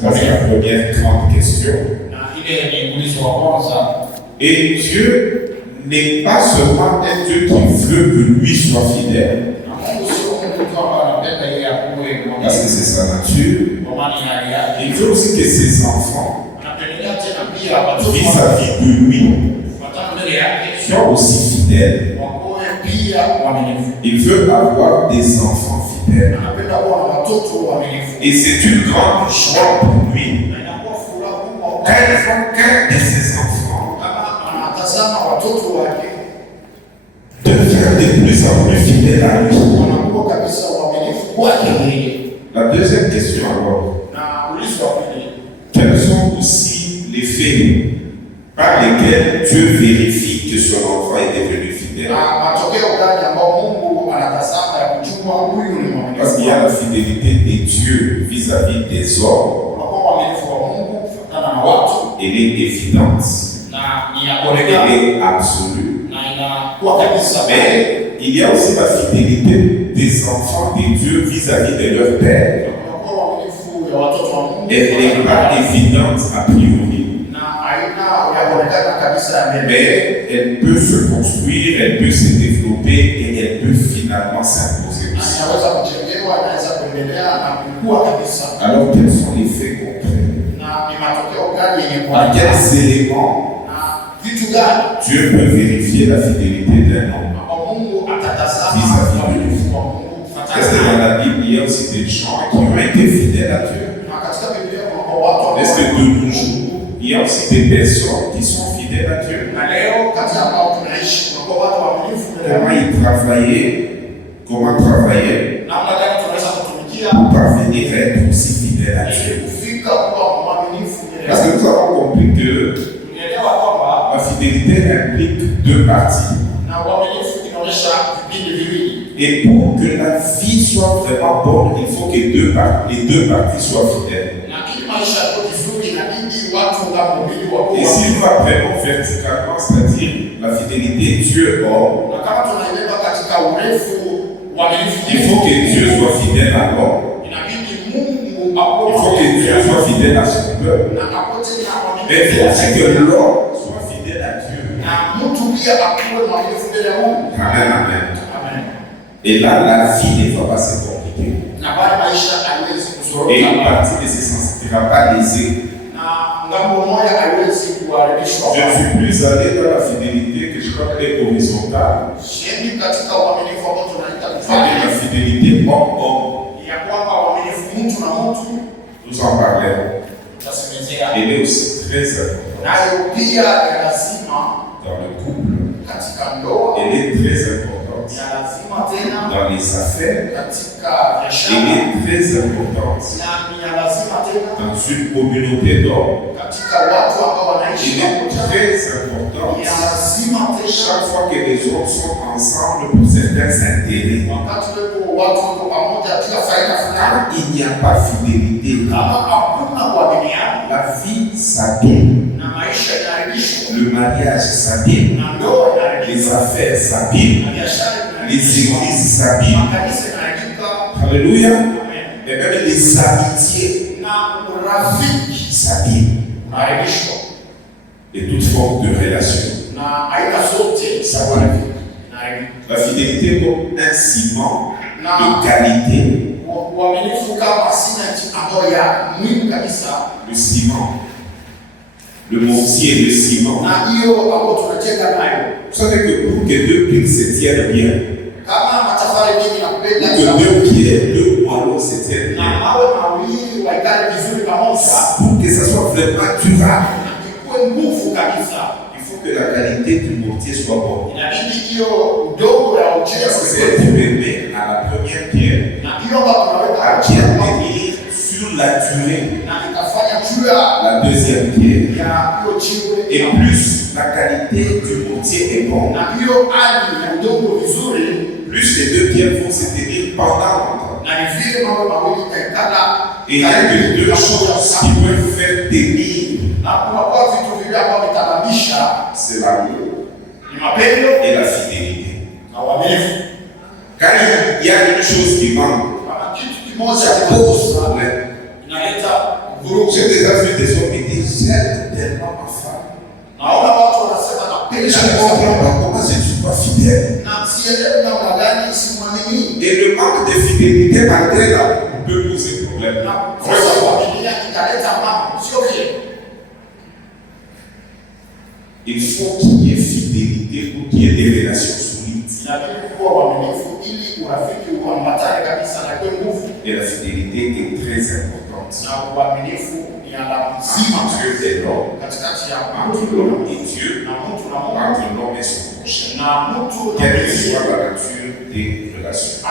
Ça, c'est la première grande question. Et Dieu n'est pas seulement un Dieu qui veut que lui soit fidèle, parce que c'est sa nature. Il veut aussi que ses enfants, vis-à-vis de lui, soient aussi fidèles. Il veut avoir des enfants fidèles. Et c'est une grande joie pour lui. Qu'un de ses enfants devient de plus en plus fidèle à lui. La deuxième question alors, quels sont aussi les faits par lesquels Dieu vérifie que son enfant est devenu fidèle? Parce qu'il y a la fidélité de Dieu vis-à-vis des hommes. Elle est évidente. Elle est absolue. Mais il y a aussi la fidélité des enfants de Dieu vis-à-vis de leur père. Elle n'est pas évidente a priori. Mais elle peut se construire, elle peut se développer et elle peut finalement s'imposer aussi. Alors quels sont les faits concrets? À quels éléments Dieu peut vérifier la fidélité d'un homme vis-à-vis de lui? Est-ce que dans la Bible, il y a aussi des gens qui ont été fidèles à Dieu? Est-ce que de nos jours, il y a aussi des personnes qui sont fidèles à Dieu? Comment travailler pour parvenir à être aussi fidèle à Dieu? Parce que nous avons compris que la fidélité implique deux parties. Et pour que la vie soit vraiment bonne, il faut que les deux parties soient fidèles. Et s'il va vraiment verticalement, c'est-à-dire la fidélité Dieu-homme, il faut que Dieu soit fidèle à l'homme. Il faut que Dieu soit fidèle à son peuple. Mais il faut aussi que l'homme soit fidèle à Dieu. Amen, amen. Et là, la vie ne va pas se compliquer. Et une partie de ces sens ne va pas léser. Je suis plus allé dans la fidélité que je crois qu'elle est horizontale. C'est la fidélité homme-homme. Nous en parlons. Elle est aussi très importante. Dans le couple, elle est très importante. Dans les affaires, elle est très importante. Dans une communauté d'hommes, elle est très importante. Chaque fois que les hommes sont ensemble pour certains intérêts, quand il n'y a pas fidélité, la vie s'abîme, le mariage s'abîme, les affaires s'abîment, les églises s'abîment. Alléluia. Et même les amitiés s'abîment. Et toute forme de relation. La fidélité comme un ciment de qualité. Le ciment. Le mortier et le ciment. Vous savez que pour que deux piles se tiennent bien, pour que deux pierres, deux moellons se tiennent bien, pour que ça soit vraiment durable, il faut que la qualité du mortier soit bonne. Parce que c'est dépendant à la première pierre, à qui tenir sur la durée. La deuxième pierre. Et plus la qualité du mortier est bonne, plus les deux pierres vont se tenir pendant longtemps. Et il n'y a que deux choses qui peuvent faire tenir. C'est l'amour et la fidélité. Quand il y a une chose qui manque, ça pose problème. J'ai déjà vu des hommes qui disent j'aime tellement ma femme. Et je ne comprends pas comment je ne suis pas fidèle. Et le manque de fidélité malgré là peut poser problème. Il faut qu'il y ait fidélité pour qu'il y ait des relations solides. Et la fidélité est très importante. Dieu est l'homme. Entre l'homme et Dieu, entre l'homme et son prochain. Quelle que soit la nature des relations.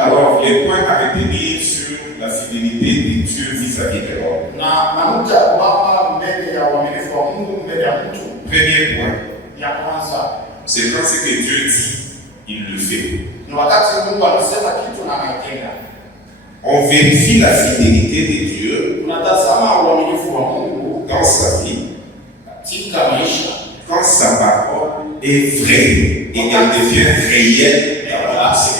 Alors, les points à retenir sur la fidélité de Dieu vis-à-vis de l'homme. Premier point, c'est quand ce que Dieu dit, il le fait. On vérifie la fidélité de Dieu dans sa vie, quand sa parole est vraie et elle devient réelle dans la vie.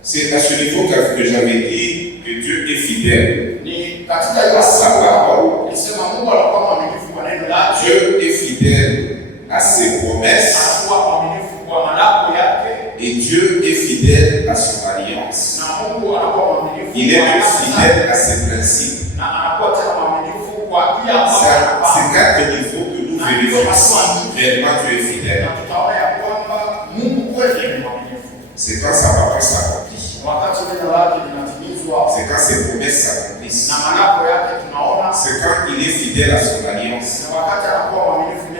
C'est à ce niveau que j'avais dit que Dieu est fidèle à sa parole. Dieu est fidèle à ses promesses. Et Dieu est fidèle à son alliance. Il est même fidèle à ses principes. C'est quatre niveaux que nous vérifions. Réellement, Dieu est fidèle. C'est quand sa parole s'accomplit. C'est quand ses promesses s'accomplissent. C'est quand il est fidèle à son alliance.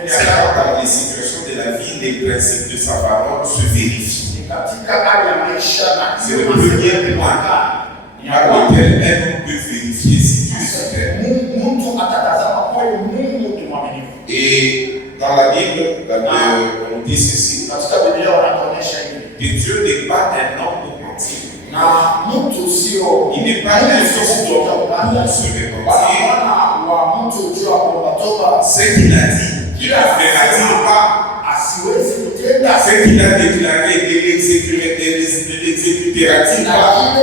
C'est quand dans les situations de la vie, les principes de sa parole se vérifient. C'est le premier point par lequel elle peut vérifier si Dieu est fidèle. Et dans la Bible, on dit ceci, que Dieu n'est pas un homme pour mentir. Il n'est pas un fils d'homme pour se repentir. Ce qu'il a dit, il ne fera pas. Ce qu'il a déclaré, il l'exécutera-t-il pas?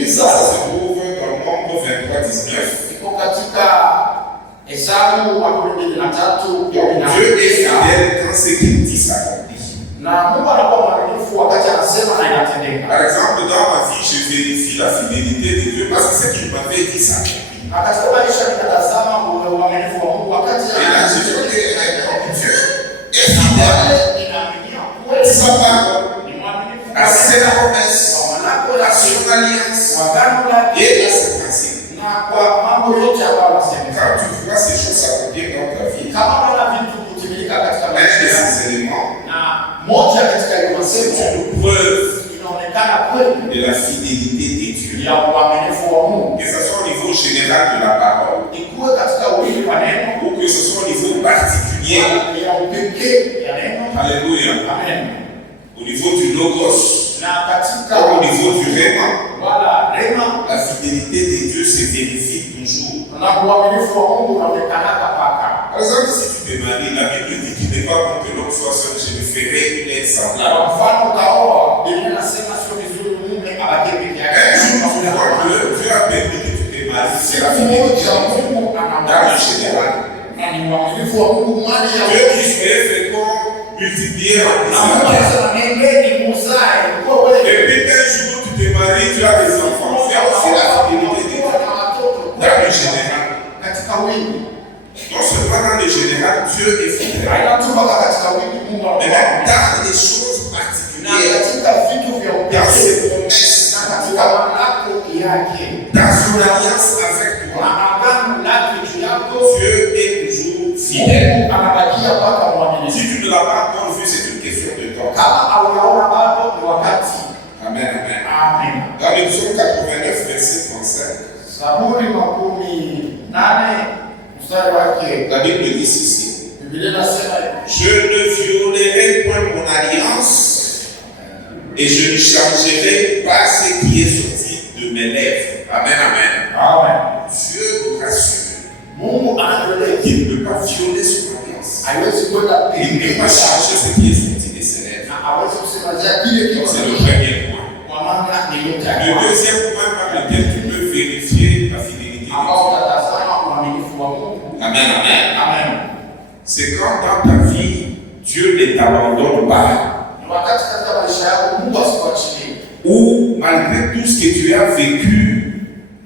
Et ça se trouve dans Nombre 23, 19. Dieu est fidèle quand ce qu'il dit s'accomplit. Par exemple, dans ma vie, je vérifie la fidélité de Dieu parce que ce qu'il m'avait dit s'accomplit. Et là, je dis que Dieu est fidèle. Sa parole, à ses promesses, à son alliance et à ses principes. Quand tu vois ces choses s'accomplir dans ta vie, un de ces éléments, c'est une preuve de la fidélité de Dieu. Que ce soit au niveau général de la parole, ou que ce soit au niveau particulier. Alléluia. Au niveau du logos, comme au niveau du réma, la fidélité de Dieu se vérifie toujours. Par exemple, si tu te maries, la Bible dit qu'il n'est pas bon que l'homme soit seul, je me ferai une aide semblable. Tu vois que Dieu a permis que tu te maries, c'est la fidélité dans le général. Dieu dit que fécond, multiplier en et puis un jour tu te maries, tu as des enfants. C'est aussi la fidélité de Dieu. Dans le général. Non seulement dans le général, Dieu est fidèle. Mais même dans les choses particulières, dans ses promesses, dans son alliance avec toi, Dieu est toujours fidèle. Si tu ne l'as pas encore vu, c'est une question de temps. Amen, amen. Dans le psaume 89, verset 35, la Bible dit ceci: je ne violerai point mon alliance et je ne changerai pas ce qui est sorti de mes lèvres. Amen, amen. Dieu nous rassure qu'il ne peut pas violer son alliance. Il ne peut pas changer ce qui est sorti de ses lèvres. C'est le premier point. Le deuxième point par lequel tu peux vérifier la fidélité de Dieu. Amen, amen. Amen. C'est quand dans ta vie, Dieu ne t'abandonne pas. Ou malgré tout ce que tu as vécu,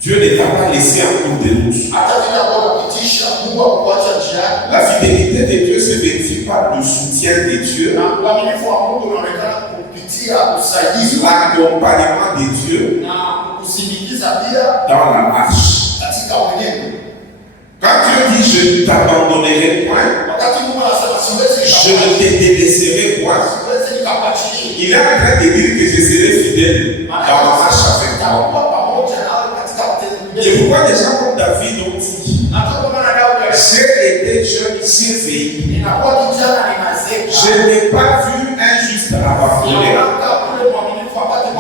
Dieu ne t'a pas laissé en cours de route. La fidélité de Dieu se vérifie par le soutien de Dieu, l'accompagnement de Dieu dans la marche. Quand Dieu dit je ne t'abandonnerai point, je ne te délaisserai point, il est en train de dire que je serai fidèle dans la marche avec toi. C'est pourquoi des gens comme David ont dit, j'ai été jeune, j'ai veillé. Je n'ai pas vu un juste abandonné,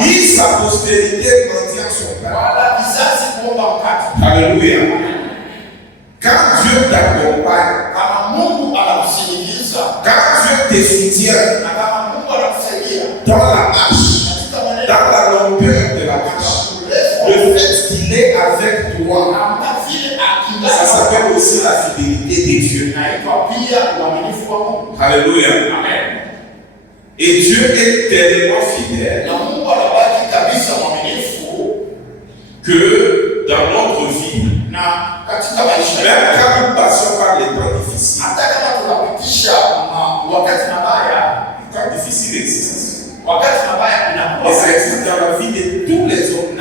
ni sa postérité mendiant son père. Alléluia. Quand Dieu t'accompagne, quand Dieu te soutient dans la marche, dans la longueur de la marche, le fait qu'il est avec toi, ça s'appelle aussi la fidélité de Dieu. Alléluia. Et Dieu est tellement fidèle que dans notre vie, même quand nous passons par les temps difficiles, quand difficile existe, et ça existe dans la vie de tous les hommes.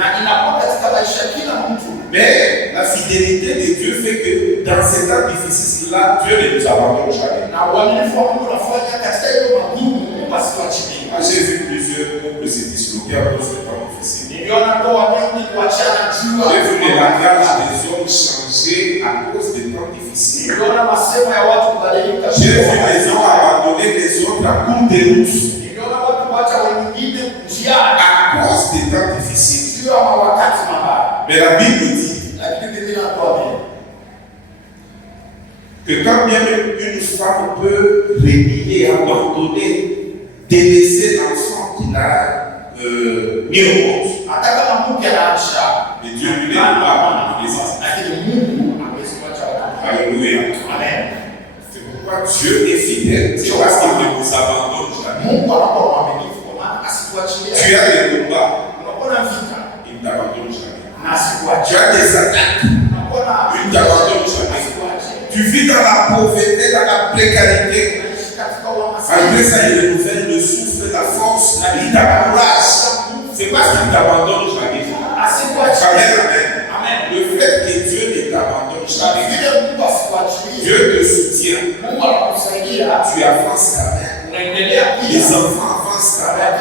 Mais la fidélité de Dieu fait que dans ces temps difficiles-là, Dieu ne nous abandonne jamais. J'ai vu plusieurs couples se disloquer à cause de temps difficiles. J'ai vu les langages des hommes changer à cause des temps difficiles. J'ai vu les hommes abandonner les autres à cause des routes. À cause des temps difficiles. Mais la Bible dit que quand bien même une femme peut renier, abandonner, délaisser l'enfant qu'il a mis au monde, et Dieu lui n'est pas abandonné. Alléluia. C'est pourquoi Dieu est fidèle. C'est parce qu'il ne vous abandonne jamais. Tu as des combats, il ne t'abandonne jamais. Tu as des attaques, il ne t'abandonne jamais. Tu vis dans la pauvreté, dans la précarité. Malgré ça, il renouvelle le souffle, la force, il t'encourage. C'est parce qu'il ne t'abandonne jamais. Amen. Le fait que Dieu ne t'abandonne jamais, Dieu te soutient. Tu avances quand même. Les enfants avancent quand même.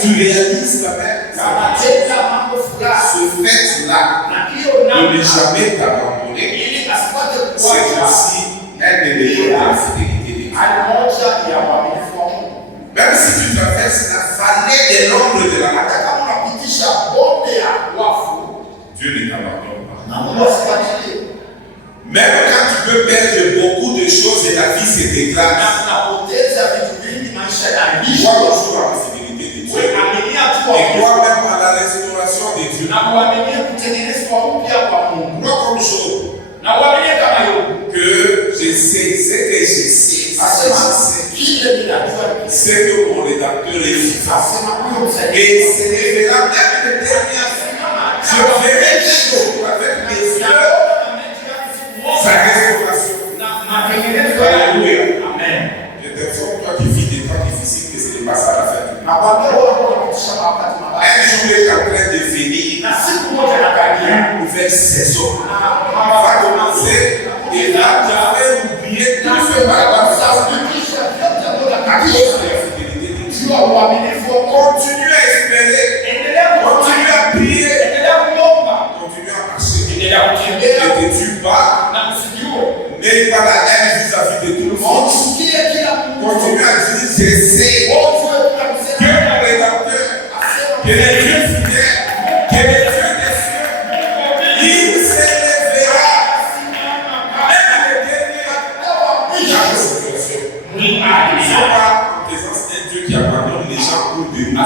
Tu réalises quand même. Ce fait-là de ne jamais t'abandonner, c'est aussi un élément de la fidélité de Dieu. Même si tu traverses la vallée de l'ombre de la mort, Dieu ne t'abandonne pas. Même quand tu peux perdre beaucoup de choses et la vie se dégrade, crois toujours à la fidélité de Dieu. Et crois même à la restauration de Dieu. Crois comme chose que je sais, c'est que je sais. C'est que mon rédacteur est vivant. Et c'est révélant même les dernières fois. Je verrai chaud avec mes yeux sa restauration. Alléluia. Amen. Je t'informe, toi qui vis des temps difficiles, que ce n'est pas ça la fête. Un jour est en train de venir. Une nouvelle saison va commencer. Et là, tu as fait oublier tout ce malheur. À cause de la fidélité de Dieu. Continue à espérer. Continue à prier. Continue à marcher. Et que tu bats. N'aie pas la haine vis-à-vis de tout le monde. Continue à dire j'essaie. Que le rédempteur, que les dieux fidèles, que les dieux des cieux, il s'élèvera. Même les derniers. Chaque situation. Nous ne sommes pas en présence d'un Dieu qui abandonne les gens pour de nous.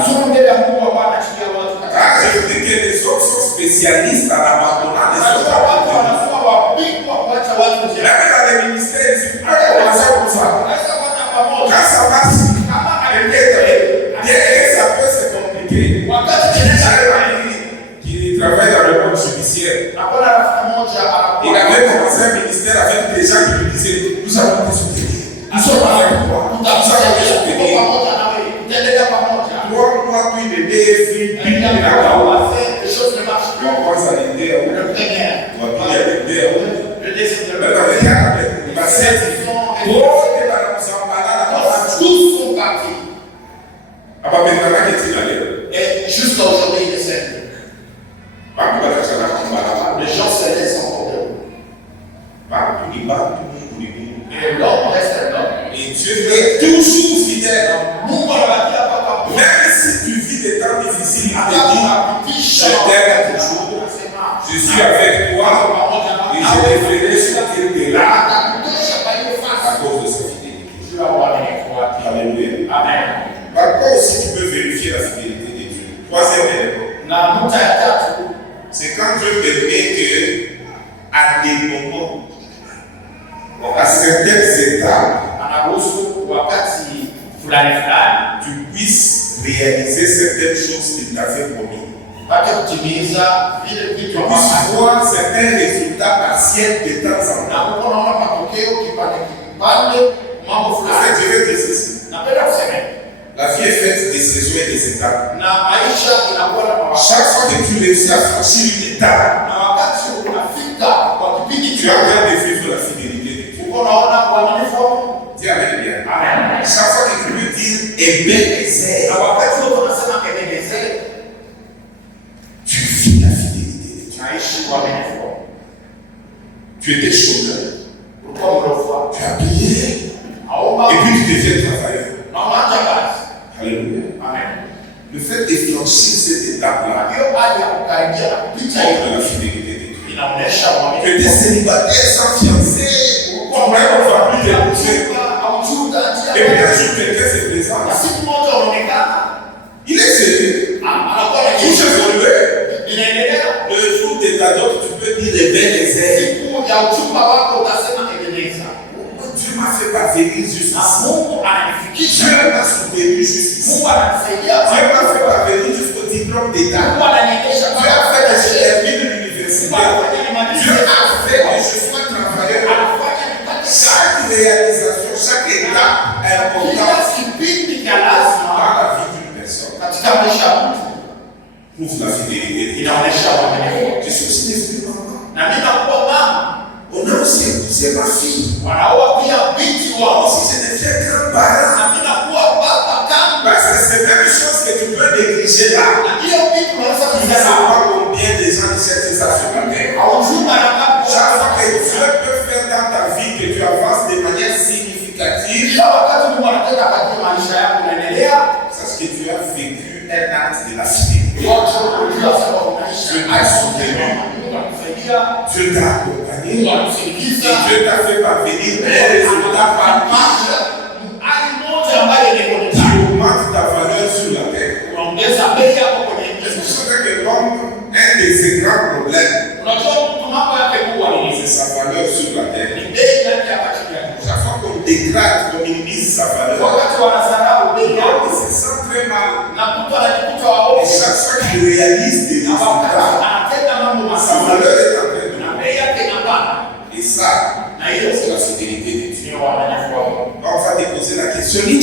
que les autres sont spécialistes en abandonnant les autres. Même dans les ministères, il faut commencer comme ça. Quand ça marche, ça peut se compliquer. Qui travaille dans le monde judiciaire. Il avait commencé un ministère avec des gens qui lui disaient nous allons te soutenir. Nous sommes avec toi. Nous allons te soutenir. Toi, tu es le défi. Les choses ne marchent plus. On pense à l'idée. Le premier. On va à l'idée. Le deuxième. Tous sont partis. Et jusqu'à aujourd'hui, il est seul. Les gens se laissent encore. Et l'homme reste un homme. Et Dieu est toujours fidèle. Même si tu vis des temps difficiles, je t'aime toujours. Je suis avec toi et je te ferai sortir de là à cause de sa fidélité. Alléluia. Amen. Par quoi aussi tu peux vérifier la fidélité de Dieu? Troisième élément. C'est quand Dieu permet que, à des moments, à certaines étapes, tu puisses réaliser certaines choses qu'il t'a fait promis. Tu puisses voir certains résultats partiels de temps en temps. En fait, je vais te dire ceci. La vie est faite des saisons et des étapes. Chaque fois que tu réussis à franchir une étape, tu es en train de vivre la fidélité de Dieu. Dis Amen bien. Chaque fois que tu veux dire Ebenezer, tu vis la fidélité de Dieu. Tu étais chômeur. Tu as payé. Et puis tu deviens travailleur. Alléluia. Le fait de franchir cette étape-là, montre la fidélité de Dieu. Que des célibataires sans fiancé, on va plus t'épouser. Et puis un jour, quelqu'un se présente. Il est sérieux. Il se relevé. Le jour de ta dot, tu peux dire les belles airs. Dieu m'a fait parvenir jusqu'ici. Dieu m'a soutenu jusqu'ici. Dieu m'a fait parvenir jusqu'au diplôme d'État. Dieu a fait que j'ai terminé l'université. Dieu a fait que je sois travailleur. Chaque réalisation, chaque étape est importante dans la vie d'une personne. Prouve la fidélité. Je suis aussi l'esprit maman. On a aussi épousé ma fille. Si je deviens grand-parent, parce que c'est la même chose que tu peux négliger là. Tu ne sais pas combien de gens qui cherchent ça sur la terre. Chaque fois que Dieu peut faire dans ta vie que tu avances de manière significative, sache que tu as vécu un acte de la fidélité. Dieu t'a soutenu. Dieu t'a accompagné. Et Dieu t'a fait parvenir des résultats palpables qui augmentent ta valeur sur la terre. C'est pour ça que l'homme, un de ses grands problèmes, c'est sa valeur sur la terre. Chaque fois qu'on dégrade, qu'on minimise sa valeur, il se sent très mal. Et chaque fois qu'il réalise des résultats, sa valeur est en train de monter. Et ça, c'est la fidélité de Dieu. On va te poser la question. Qu'est-ce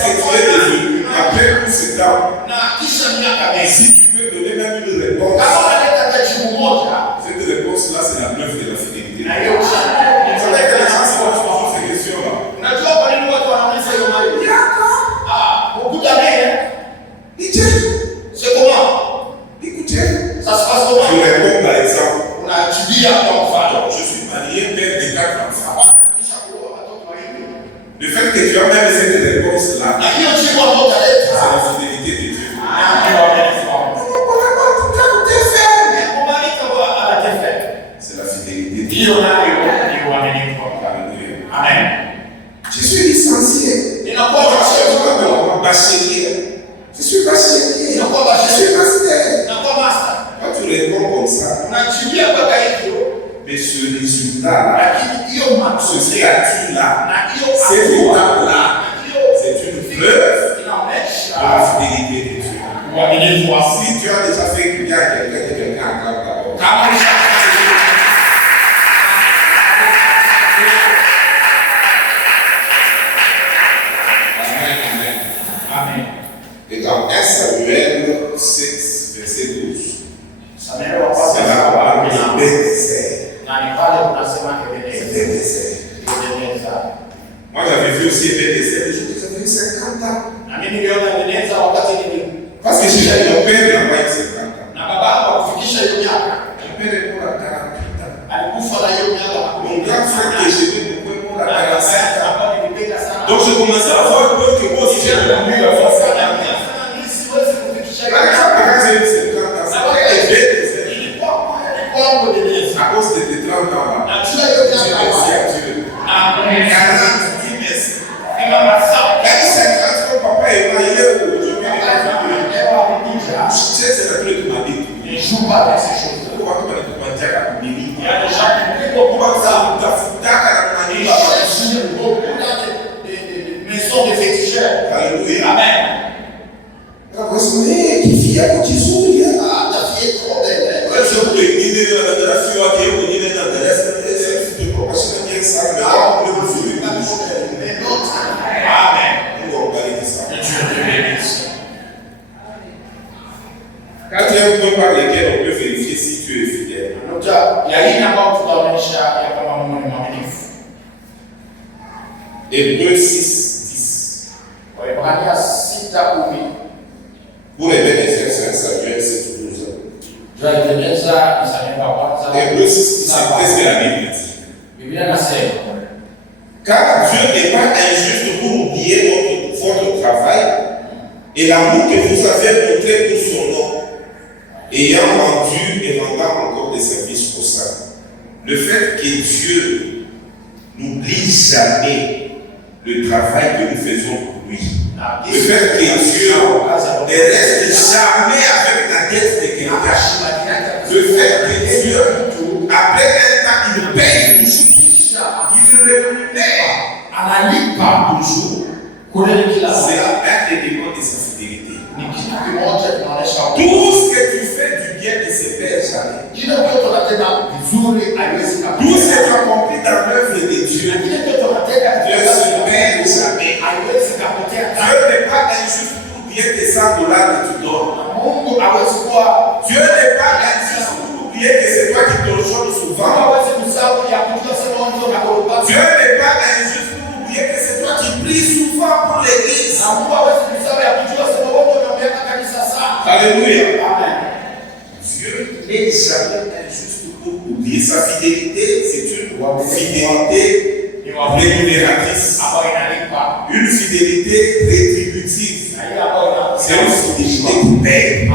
que tu es devenu après tout ce temps? Si tu peux donner même une réponse, cette réponse-là, c'est la preuve de la fidélité. Vous savez que les gens se posent toujours ces questions-là. C'est comment? Écoutez, Ça se passe comment? je réponds par exemple. Tu dis à ton frère. Je suis marié, père de 4 enfants. Le fait que tu as même cette réponse-là, c'est la fidélité de Dieu. C'est la fidélité de Dieu. Amen. Je suis licencié. Il n'a pas de bachelier. Je suis bachelier. Mais ce résultat-là, lakini hiyo ce matokeo statut-là, na hiyo cette hatua étape-là, c'est une preuve inaonyesha de la fidélité de Dieu. uaminifu wa Mungu. Si tu as déjà fait du bien à quelqu'un, que quelqu'un acclame d'abord. Kama Amen. Et dans 1 Samuel 6, verset 12, Samuel wa c'est là qu'on parle kwanza de Ebenezer. na ni pale tunasema Ebenezer. Ebenezer. Ebenezer. Moi, j'avais vu aussi Ebenezer, mais je disais, ça fait 50 ans. Na mimi niliona Ebenezer wakati Parce que mon père n'a pas eu 50 ans. na baba kufikisha hiyo miaka Mon père est mort à 48 ans. alikufa na hiyo miaka Mon grand frère que j'ai vu, mon père est mort à 45 ans. ambayo nilipenda sana. Donc je commençais à avoir peur que moi aussi j'allais mourir à force. Par exemple, quand j'ai eu 50 ans, ça va être Ebenezer. À cause de tes 30 ans là. Merci à Dieu. 40, dis merci. Même 50 ans, papa est là, il est où aujourd'hui? C'est la clé de ma vie. Pourquoi tu m'as dit que tu as la mairie? Pourquoi tu as Alléluia. Amen. Você que via com tesoura. Ah, ta fille est trop belle. Por exemplo, ele era filho aqui, o menino da Teresa, ele se proporciona que ele sabe melhor como ele filho. Amen. Não vou organizar. Dieu te bénisse. Quatrième point par lequel on peut vérifier si tu es fidèle. Nukta ya hii ambayo tutaonyesha ya kwamba Mungu ni mwaminifu. Hébreux 6, 10. Waebrania 6:10. Pour les bénéficiaires, c'est un Samuel 7, 12. Tunaendeleza Samueli wa kwanza. Hébreux 6, 17, qu'est-ce que la Bible dit? Biblia inasema Car Dieu n'est pas injuste pour oublier votre travail et l'amour que vous avez montré pour son nom, ayant rendu et rendant encore des services aux saints. Le fait que Dieu n'oublie jamais le travail que nous faisons pour lui. Le fait que Dieu ne reste jamais avec la dette de quelqu'un. Le fait que Dieu, après un temps, il paye toujours. Il rémunère. analipa Toujours. kule kila C'est siku. un élément de sa fidélité. Ni kitu kimoja kinaonyesha Tout ce que tu fais du bien ne se perd jamais. kile kitu tunatenda vizuri haiwezi Tout ce que tu accomplis dans l'œuvre de Dieu, kile kitu tunatenda Dieu se perd jamais. haiwezi kupotea. Dieu n'est pas injuste pour oublier tes $100 que tu donnes. Mungu hawezi kuwa Dieu n'est pas injuste pour oublier que c'est toi qui te rejoins souvent. hawezi kusahau ya kujua sema ndio na kurupa. Dieu n'est pas injuste pour oublier que c'est toi qui pries souvent pour l'église. Na Mungu hawezi kusahau ya kujua sema ndio na miaka kanisa sana. Alléluia. Amen. Dieu n'est jamais injuste pour oublier sa fidélité. C'est une fidélité rémunératrice. Une fidélité rétributive. C'est une fidélité qui paye.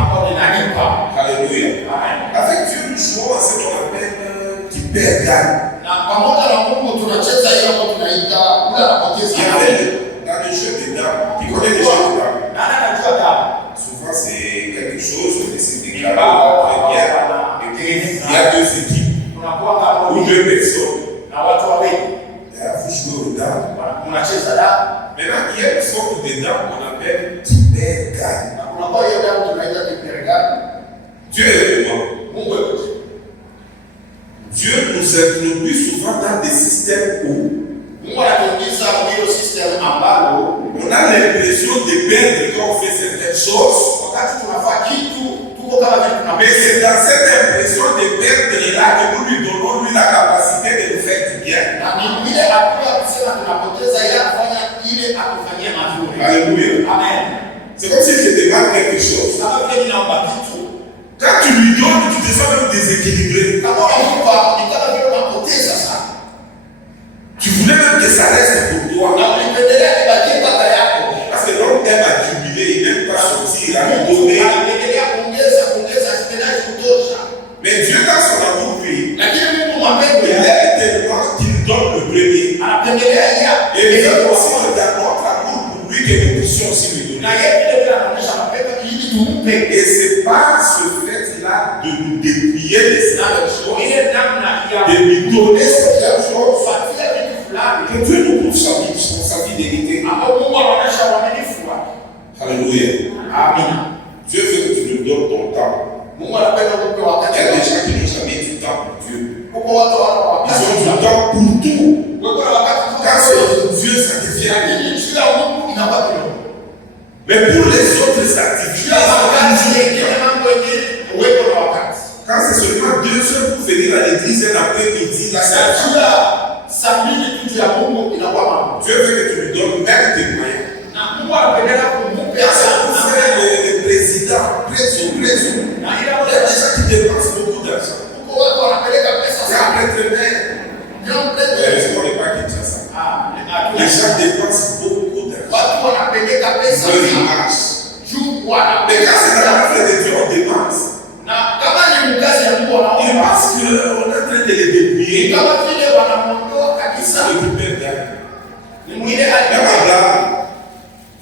Alléluia. Avec Dieu, nous jouons à ce qu'on appelle qui perd gagne. Dans le jeu des dames, qui connaît le jeu des dames? Souvent, c'est quelque chose de se déclarer très bien. Et puis, il y a deux équipes ou deux personnes. Vous jouez aux dames. Maintenant, il y a une sorte de dame qu'on appelle qui perd gagne. Dieu est vraiment. Dieu nous introduit souvent dans des systèmes où on a l'impression de perdre quand on fait certaines choses. Mais c'est dans cette impression de perdre là que nous lui donnons lui la capacité de nous faire du bien. Alléluia. C'est comme si je te demande quelque chose. Quand tu lui donnes, tu te sens même déséquilibré. Tu voulais même que ça reste pour toi. Parce que l'homme aime accumuler, il n'aime pas sortir, à lui donner. Mais Dieu, dans son amour, lui, il aime tellement qu'il donne le premier. Et il donne aussi notre amour pour lui que nous puissions aussi lui donner. Et c'est par ce fait là de nous dépouiller de cela, de lui donner certaines choses, que Dieu nous prouve sa fidélité. Alléluia. Amen. Dieu veut que tu nous donnes ton temps. Il y a des gens qui n'ont jamais du temps pour Dieu. Ils ont du temps pour tout. Quand c'est pour Dieu, ça devient. Mais pour les autres activités, quand c'est seulement 2 heures pour venir à l'église un après-midi, là, Dieu veut que tu lui donnes même tes moyens. Pour faire le président, président. Il y a des gens qui dépensent beaucoup d'argent. C'est un prêtre mais on n'est pas Kinshasa. Les gens dépensent beaucoup d'argent. Leur image. Mais quand c'est dans la fête de Dieu, on dépense. Ils pensent qu'on est en train de les débrouiller. Ça le Père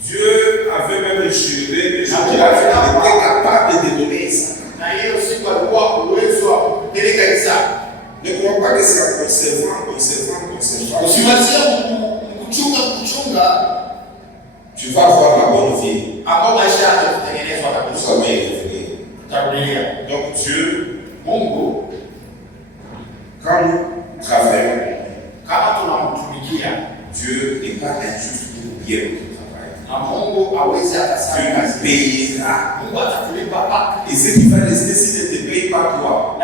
Dieu avait même juré que Dieu était capable de donner ça. Ne crois pas que c'est en conservant. Tu vas avoir la bonne vie. Vous allez revenir. Donc Dieu, quand nous travaillons, Dieu n'est pas injuste pour bien notre travail. Dieu payera. Et ce qui va rester s'il ne te paye pas toi, à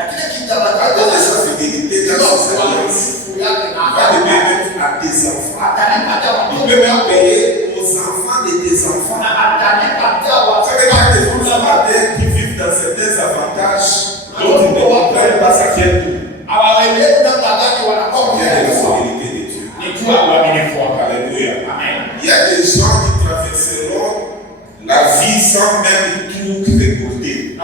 cause de sa fidélité dans ses alliances, il va te payer même à tes enfants. Il peut même payer aux enfants de tes enfants. Ça veut dire que les enfants qui vivent dans certains avantages dont ils ne comprennent pas sa fierté. Il y a de la fidélité de Dieu. Alléluia. Il y a des gens qui traverseront la vie sans même tout récolter.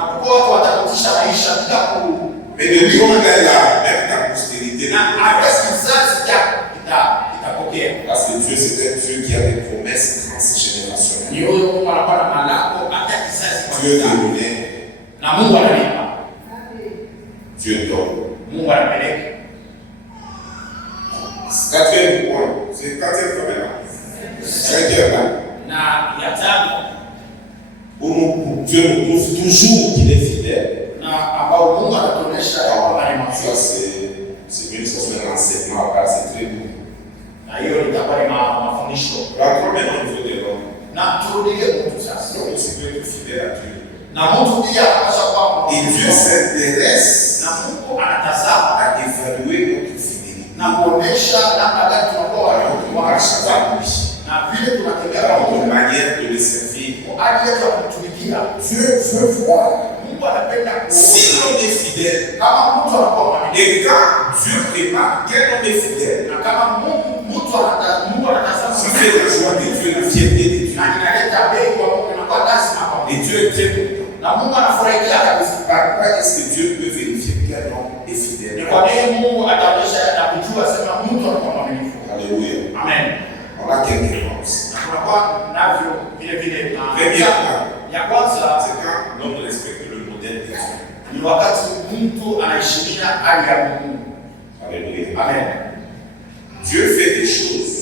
Mais le Dieu est là, même ta postérité. Parce que Dieu, c'est un Dieu qui a des promesses transgénérationnelles. Dieu donne. Dieu donne. Quatrième point, c'est le quatrième point. Cinquième là. Dieu nous prouve toujours qu'il est fidèle. Ça, c'est mieux que ce soit un enseignement à part, c'est très bon. Maintenant, au niveau de l'homme, l'homme aussi peut être fidèle à Dieu. Et Dieu s'intéresse à évaluer notre fidélité. Notre manière de le servir. Dieu veut voir si l'homme est fidèle. Et quand Dieu remarque quel homme est fidèle, ça fait la joie de Dieu, la fierté de Dieu. Et Dieu est très content. Pourquoi est-ce que Dieu peut vérifier quel homme est fidèle? Alléluia. Amen. On a quelques réponses. Première part, c'est quand l'homme respecte le modèle de Dieu. Alléluia. Amen. Dieu fait des choses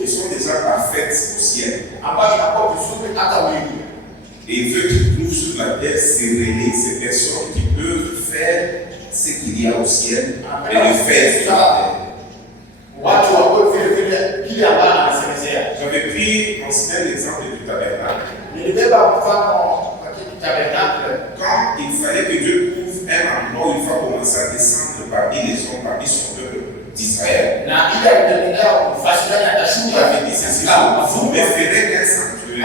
qui sont déjà parfaites au ciel. Et il veut qu'il trouve sur la terre ces relais, ces personnes qui peuvent faire ce qu'il y a au ciel et le faire sur la terre. J'avais pris en semaine l'exemple du tabernacle. Quand il fallait que Dieu trouve un endroit où il va commencer à descendre parmi les hommes, parmi son peuple d'Israël. Il avait dit ceci: vous me ferez un sanctuaire et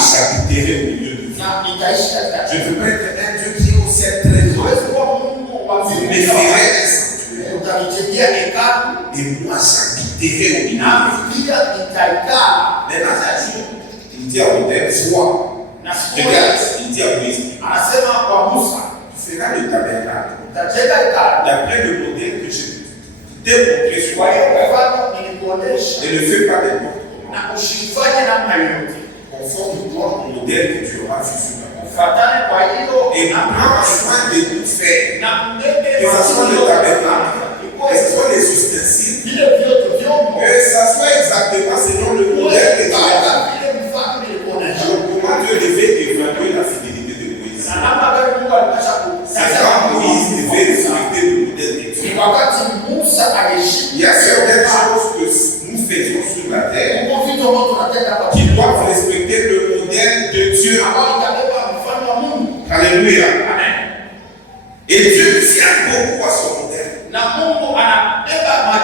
j'habiterai au milieu de vous. Je ne veux pas être un Dieu qui est au ciel très haut. Vous me ferez un sanctuaire et moi j'habiterai au milieu de vous. Maintenant, il dit à Odette, sois. Regarde, il dit à Moïse, tu feras le tabernacle d'après le modèle que je t'ai montré sur toi. Ne le fais pas n'importe comment. Conforme-toi au modèle que tu auras vu sur la Et prends soin de tout faire. Que ce soit le tabernacle, que ce soit les ustensiles, que ce soit exactement selon le modèle que tu as. Alors, comment Dieu devait évaluer la fidélité de Moïse? C'est quand Moïse devait respecter le modèle de Dieu. Il y a certaines choses que nous faisons sur la terre qui doivent respecter le modèle de Dieu. Alléluia. Et Dieu tient beaucoup à son modèle. Et quand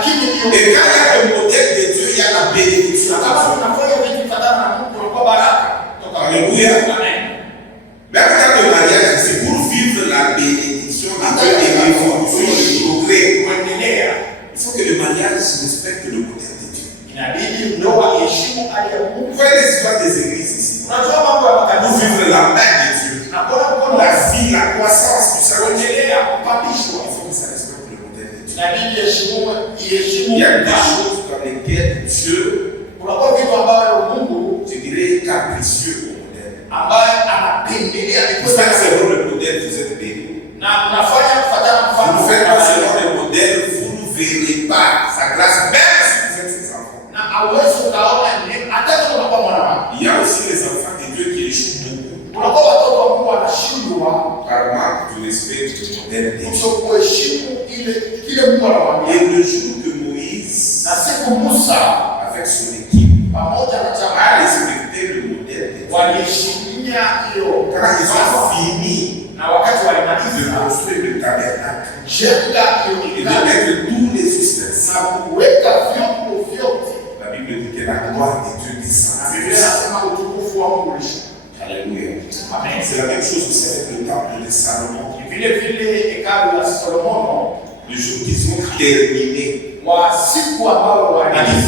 il y a le modèle de Dieu, il y a la bénédiction de Dieu. Alléluia. Même dans le mariage, c'est pour vivre la bénédiction de Dieu et l'évolution, le progrès. Il faut que le mariage respecte le modèle de Dieu. Vous voyez les histoires des églises ici. Pour vivre la main de Dieu, la vie, la croissance du salut. Il faut que ça respecte le modèle de Dieu. Il y a des choses dans lesquelles Dieu, je dirais, capricieux au modèle. Vous faites selon le modèle, vous êtes béni. Vous ne faites pas selon le modèle, vous ne verrez pas sa grâce, même si vous êtes ses enfants. Il y a aussi les enfants de Dieu qui échouent beaucoup. Par manque de respect du modèle de Dieu. Et le jour que Moïse, avec son équipe, a respecté le modèle de Dieu, quand ils ont fini de construire le tabernacle et de mettre tous les ustensiles, la Bible dit que la gloire de Dieu descend. Alléluia. C'est la même chose aussi avec le temple de Salomon. Le jour qu'ils ont terminé, ils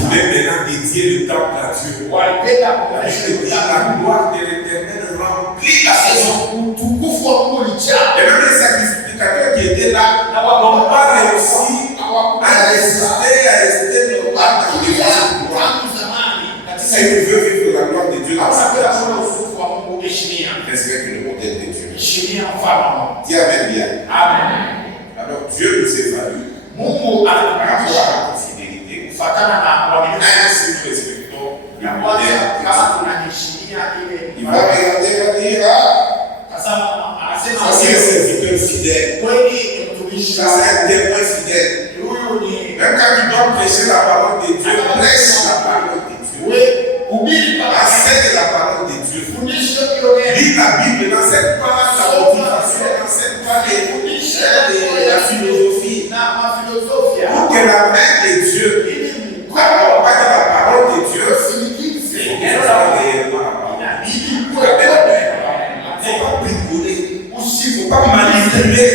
voulaient maintenant dédier le temple à Dieu. La gloire de l'Éternel remplit la maison. Et même les sacrificateurs qui étaient là n'ont pas réussi à rester le roi dans les gloire. Si tu veux vivre la gloire de Dieu, respecte le modèle de Dieu. Dis Amen bien. Alors Dieu nous évalue par rapport à notre fidélité. Si nous respectons le modèle de Dieu, il va regarder et va dire, ça c'est un serviteur fidèle. Ça c'est un témoin fidèle. Même quand tu dois prêcher la parole de Dieu, prêche la parole de Dieu. Enseigne la parole de Dieu. Lis la Bible, n'enseigne pas la motivation, n'enseigne pas la philosophie. Pour que la main de Dieu accompagne la parole de Dieu, il faut qu'elle soit réellement la parole. Il ne faut pas bricoler, il ne faut pas manipuler.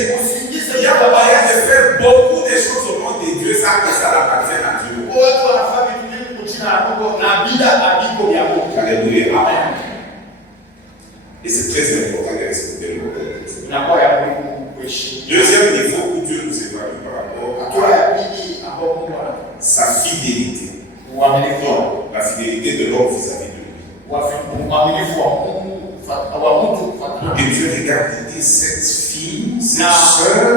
Il y a moyen de faire beaucoup de choses au nom de Dieu sans que ça appartienne à Dieu. Alléluia. Et c'est très important de respecter le modèle de Dieu. Deuxième niveau où Dieu nous évalue par rapport à sa fidélité. La fidélité de l'homme vis-à-vis de lui. Et Dieu regarde et dit, cette fille, cette soeur,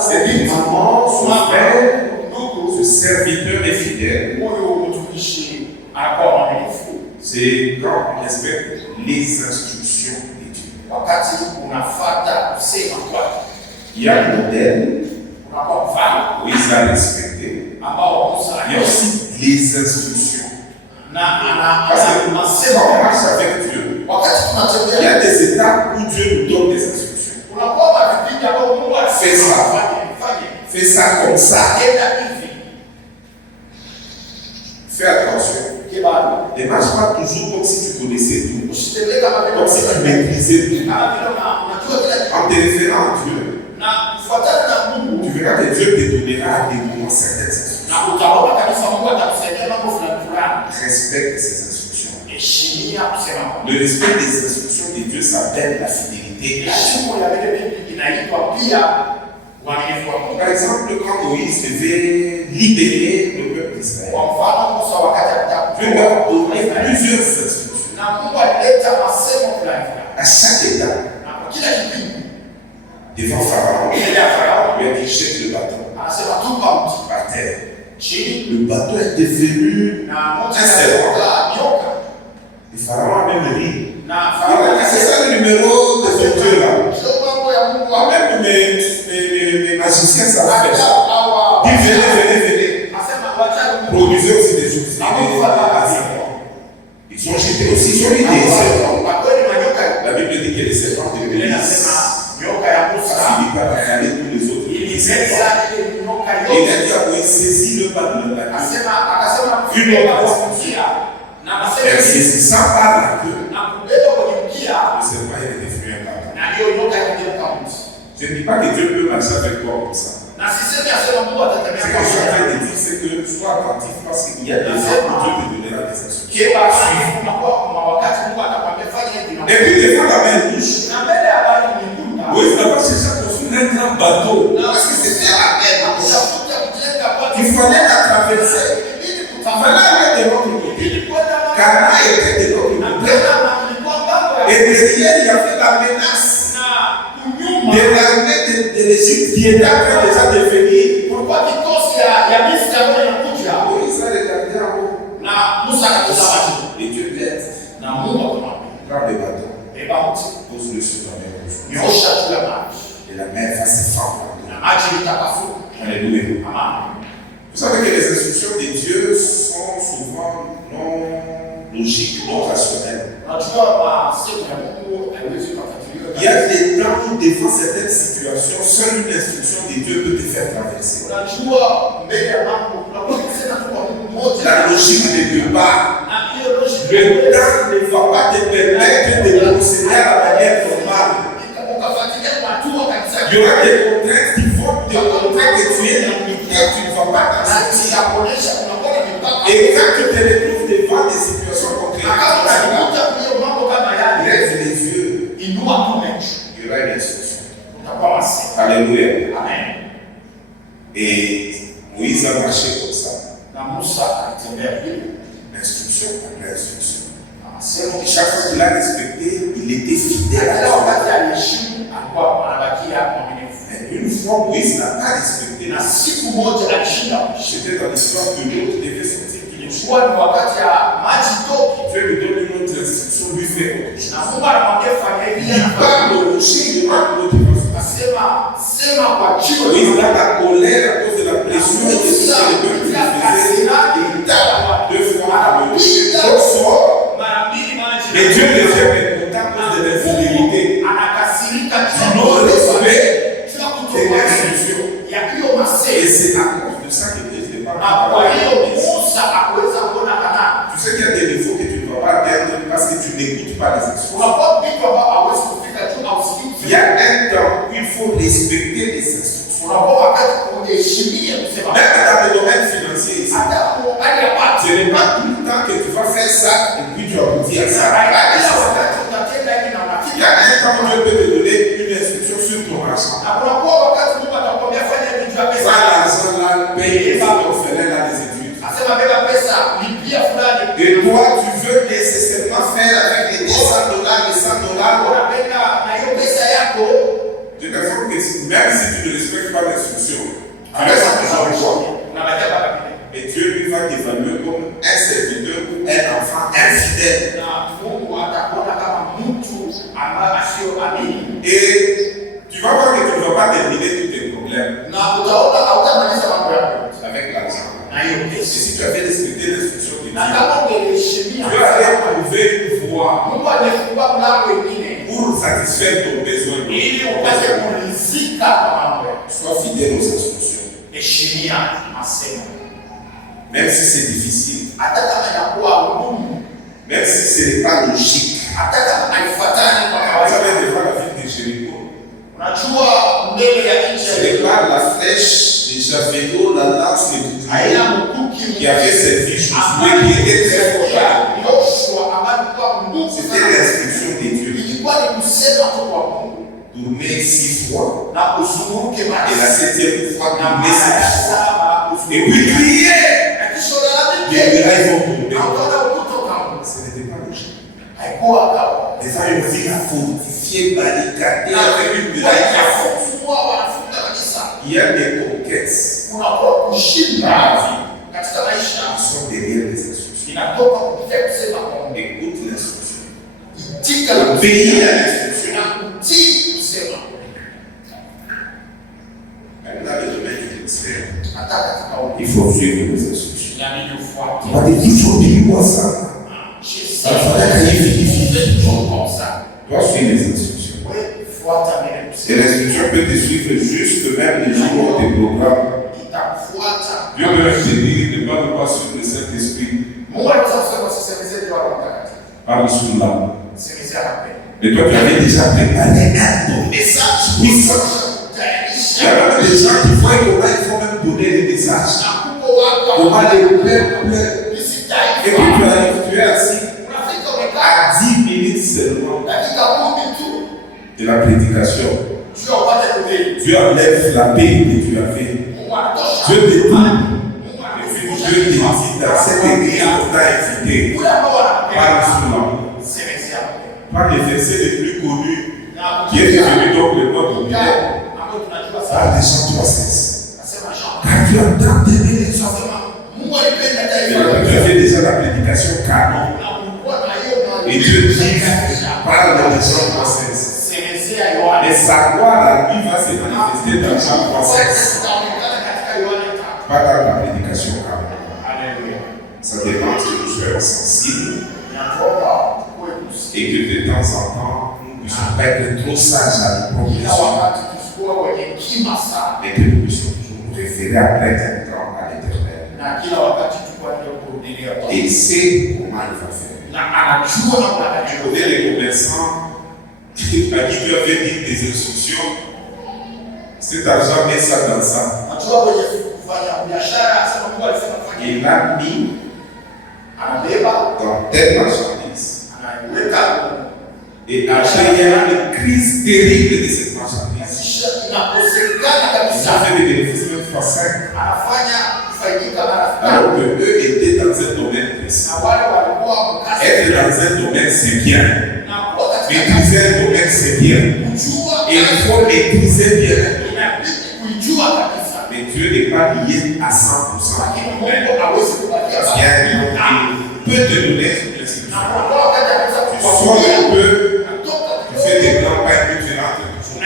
cette maman, son frère, ce serviteur est fidèle. C'est quand on respecte les instructions de Dieu. Il y a un modèle où ils ont respecté. Il y a aussi les instructions. Parce que quand on marche avec Dieu, il y a des étapes où Dieu nous donne des instructions. Fais ça. Fais ça comme ça. Fais attention. Ne marche pas toujours comme si tu connaissais tout. Comme si tu maîtrisais tout. En te référant à Dieu, tu verras que Dieu te donnera à des moments certaines instructions. Respecte ces instructions. Le respect des instructions de Dieu s'appelle la fidélité. Par exemple, quand Moïse devait libérer le peuple d'Israël, Dieu leur donnait plusieurs instructions. À chaque étape, devant Pharaon, il a dit jette le bâton par terre. Le bateau est devenu un serpent. Et Pharaon a même ri. C'est ça le numéro de ce Dieu là. Même mes magiciens savent faire ça. Dis venez. Produisez aussi des choses. Ils ont jeté aussi sur les serpents. La Bible dit que les serpents deviennent ça finit par affaler tous les autres. Il a dit à Moïse, saisis le bâton de la queue. Une autre instruction. Et si ça part la queue, le serpent est devenu un bâton. Je ne dis pas que Dieu peut marcher avec toi comme ça. Ce que je suis en train de dire, c'est que sois attentif parce qu'il y a des fois où Dieu te donnera des instructions. Et puis des fois la main touche. Oui, c'est d'abord c'est ça construire un grand bateau. Parce que c'était la mer. Il fallait la traverser. Il fallait aller de l'autre côté. Cana était de l'autre côté. Et derrière, il y avait la menace de l'armée de l'Égypte qui était en train déjà de venir. Moïse a regardé en haut. Et Dieu l'aide. Prends le bateau. Pose-le sur ta mer. Et la mer va se fendre. Alléluia. Vous savez que les instructions de Dieu sont souvent non logiques, non rationnelles. Il y a des temps où, devant certaines situations, seule une instruction de Dieu peut te faire traverser. La logique ne peut pas. Le temps ne va pas te permettre de procéder à la manière normale. Il y aura des contraintes qui vont te montrer que tu es limité, tu ne vas pas t'en sortir. Et quand tu te retrouves devant des situations concrètes, lève les yeux. Il y aura une instruction. Alléluia. Amen. Et Moïse a marché comme ça. L'instruction après l'instruction. Chaque fois qu'il a respecté, il était fidèle à Dieu. Mais une fois, Moïse n'a pas respecté. C'était dans l'histoire que l'autre devait sortir. Dieu lui donne une autre instruction, lui fait autre chose. Il parle au rocher, il parle l'autre. Moïse a la colère à cause de la pression et de ce que le peuple faisait. Il tape 2 fois à le rocher. Il sort. Mais Dieu le fait mécontent à cause de l'infidélité. Non-respect de l'instruction. Et c'est à cause de ça que Dieu ne pas. Tu sais qu'il y a des niveaux que tu ne vas pas atteindre parce que tu n'écoutes pas les instructions. Il y a un temps où il faut respecter les instructions. Même dans le domaine financier ici. Ce n'est pas tout le temps que tu vas faire ça et puis tu aboutis à ça. Il y a un temps où Dieu peut te donner une instruction sur ton argent. Prends l'argent là, paye par l'orphelin là les études. Et toi, tu veux nécessairement faire avec les $200, les $100. Je t'informe que même si tu ne respectes pas l'instruction, tu laisses toujours le choix. Et Dieu lui va t'évaluer comme un serviteur ou un enfant infidèle. Et tu vas voir que tu ne vas pas terminer tous tes problèmes avec l'argent. Et si tu avais respecté l'instruction de Dieu, tu allais trouver une voie pour satisfaire ton besoin. Sois fidèle aux instructions. Même si c'est difficile. Même si ce n'est pas logique. Vous savez devant la ville de Jéricho. Ce n'est pas la flèche, le javelot, la lance, le bouclier qui avait servi Josué qui était très fort. C'était l'instruction de Dieu. Tourner 6 fois. Et la 7e fois, tourner 7 fois. Et puis crier. Les murailles vont tomber. Ce n'était pas logique. des ambitions fortifiées, barricadées avec une muraille. Il y a des conquêtes dans la vie qui sont derrière les instructions. Écoute l'instruction. Obéis à l'instruction. Maintenant, le domaine du ministère, il faut suivre les instructions. Il faut dire ça. Tu dois suivre les instructions. Et l'instruction peut te suivre juste même les jours où tes programmes. Dieu peut même te dire de ne pas suivre le Saint-Esprit. Par le sous-là. Mais toi, tu avais déjà préparé ton message. Il y a même des gens qui voient comment il faut même donner des messages. Comment les plein. Et puis tu arrives, tu es assis à 10 minutes seulement de la prédication. Dieu enlève la paix que tu as fait. Dieu te dit, et puis Dieu te dit dans cette église qu'on t'a invité. Parle souvent. Par les versets les plus connus qui est devenu donc le mot populaire. Parle de Jean 3,16. Car tu entends aimer les hommes. Tu as fait déjà la prédication canon. Et Dieu dit, parle de Jean 3,16. Mais sa gloire à lui va se manifester dans Jean 3,16. Pas dans la prédication canon. Ça dépend que nous soyons sensibles. Et que de temps en temps, nous ne puissions pas être trop sages à l'hypocrisie. Mais que nous puissions toujours nous référer après un temps à l'Éternel. Et il sait comment il va faire. Je connais les commerçants à qui Dieu avait dit des instructions. Cet argent, met ça dans ça. Il l'a mis dans telle marchandise. Et à chaque il y a une crise terrible de cette marchandise. Il a fait des bénéfices même fois 5. Alors que eux étaient dans un domaine précis. Être dans un domaine, c'est bien. Maîtriser un domaine, c'est bien. Et il faut maîtriser bien. Mais Dieu n'est pas lié à 100%. Parce qu'il y a un qui peut te donner une instruction. Tu sors un peu, tu fais des plans, pas que tu rentres toujours.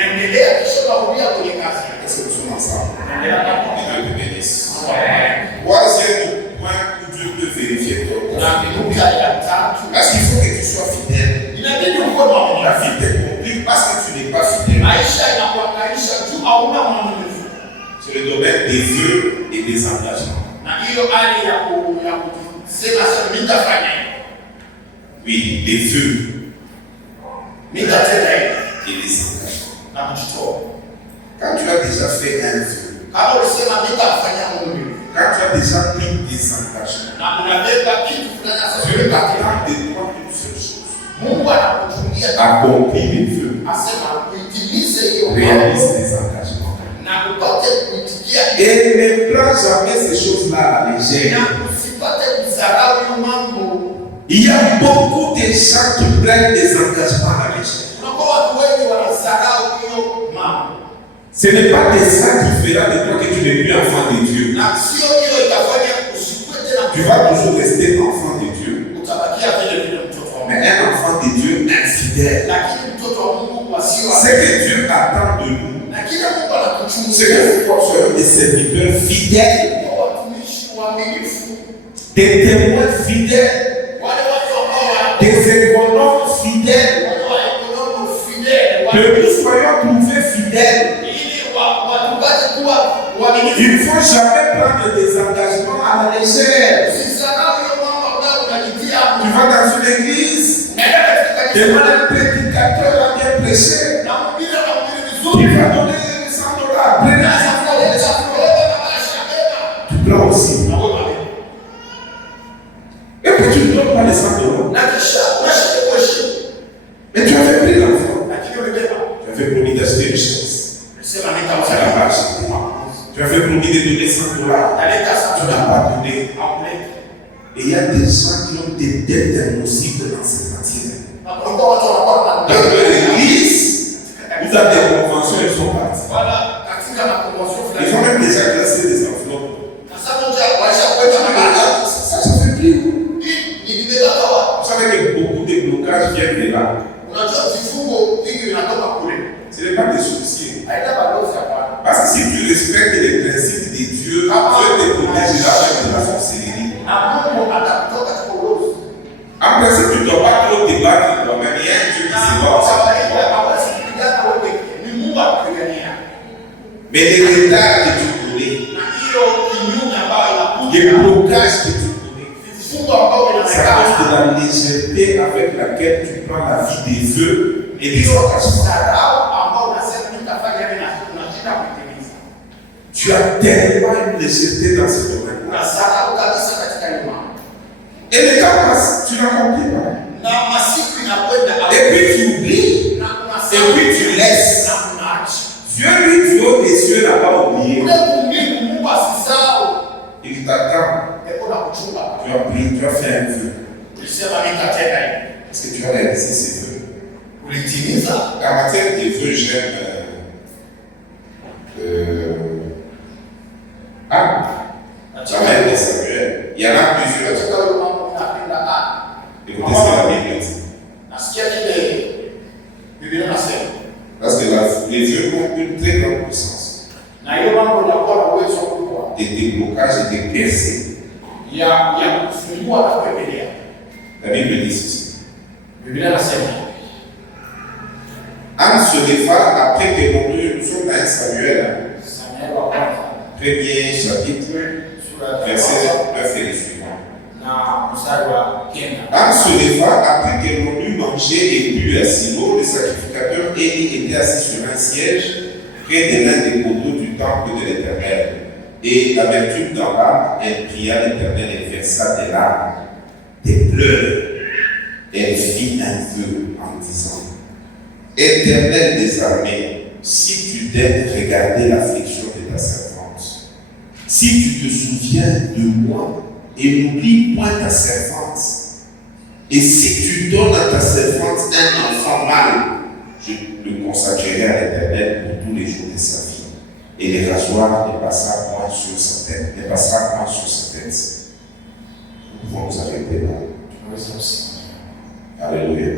Est-ce que nous sommes ensemble? Et Dieu te bénisse. Troisième point où Dieu peut vérifier ton cœur. Parce qu'il faut que tu sois fidèle. La vie te complique parce que tu n'es pas fidèle. C'est le domaine des vœux et des engagements. Oui, des vœux et des engagements. Quand tu as déjà fait un vœu, quand tu as déjà pris des engagements, Dieu attend de toi une seule chose. Accomplis les vœux. Réalise les engagements. Et ne prends jamais ces choses-là à la légère. Il y a beaucoup de gens qui prennent des engagements à la légère. Ce n'est pas de ça qui fera de toi que tu n'es plus enfant de Dieu. Tu vas toujours rester enfant de Dieu. Mais un enfant de Dieu infidèle. Ce que Dieu attend de nous, c'est que nous soyons des serviteurs fidèles, des témoins fidèles, des économes fidèles, que nous soyons trouvés fidèles. Il ne faut jamais prendre des engagements à la légère. Tu vas dans une église, demande un prédicateur à bien prêcher. Tu vas donner $100. Tu prends aussi. Et puis tu ne donnes pas les $100. Mais tu avais pris l'enfant. Tu avais promis d'acheter une chaise. Ça n'a pas acheté. Tu avais promis de donner $100. Tu n'as pas donné. Et il y a des gens qui ont des dettes nocives dans cette matière. Dans des conventions, ils sont partis. Voilà, katika na convention fulani. Ils ont même déjà classé des enveloppes. Sasa moja waisha kwenda na mara. Ça se fait plus. Ni libera kawa. Vous savez que beaucoup de blocages viennent de là. Unajua vifungo vingi vinatoka kule. Ce n'est pas des soucis. Haina balozi hapa. Parce que si tu respectes les principes de Dieu, Dieu te protégera même de la sorcellerie. Na Mungu atakutoka katika ulozi. En principe, tu ne dois pas trop te battre toi-même. Il y a un Dieu qui se bat. Mais les retards que tu connais, les blocages que tu connais, c'est à cause de la légèreté avec laquelle tu prends la vie des vœux et des engagements. Tu as tellement une légèreté dans ce domaine-là. Et le temps passe, tu n'accomplis pas. Et puis tu oublies. Et puis tu laisses. Dieu, lui, du haut des cieux, n'a pas oublié. Il t'attend. Tu as pris, tu as fait un vœu. Est-ce que tu as réalisé ces vœux? En matière de vœux, j'aime la mère de Samuel. Il y en a plusieurs. Écoutez ce que la Bible dit. Parce que les vœux ont une très grande puissance. Des déblocages et des percées. La Bible dit ceci. Anne se leva après que l'on eut, nous sommes dans Samuel, premier chapitre, verset 9 et les suivants. Anne se leva après que l'on eut mangé et bu à Silo. Le sacrificateur Élie était assis sur un siège près de l'un des poteaux du temple de l'Éternel. Et l'amertume dans l'âme, elle pria l'Éternel et versa des larmes, des pleurs. Elle fit un vœu en disant: Éternel des armées, si tu daignes regarder l'affliction de ta servante, si tu te souviens de moi et n'oublie point ta servante, et si tu donnes à ta servante un enfant mâle, je le consacrerai à l'Éternel pour tous les jours de sa vie. Et le rasoir ne passera point sur sa tête. Nous pouvons nous arrêter là. Alléluia.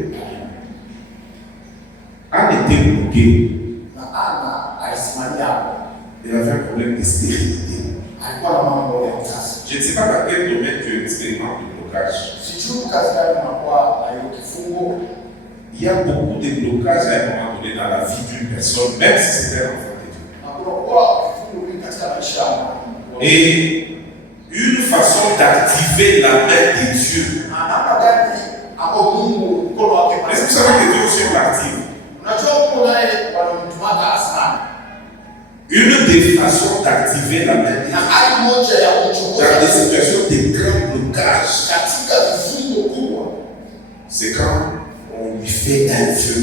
Anne était bloquée. Il avait un problème de stérilité. Je ne sais pas dans quel domaine tu expérimentes le blocage. Il y a beaucoup de blocages à un moment donné dans la vie d'une personne, même si c'est un enfant de Dieu. Et une façon d'activer la main de Dieu. Est-ce que vous savez que Dieu aussi l'active? Une des façons d'activer la main de Dieu dans des situations de grand blocage, c'est quand on lui fait un vœu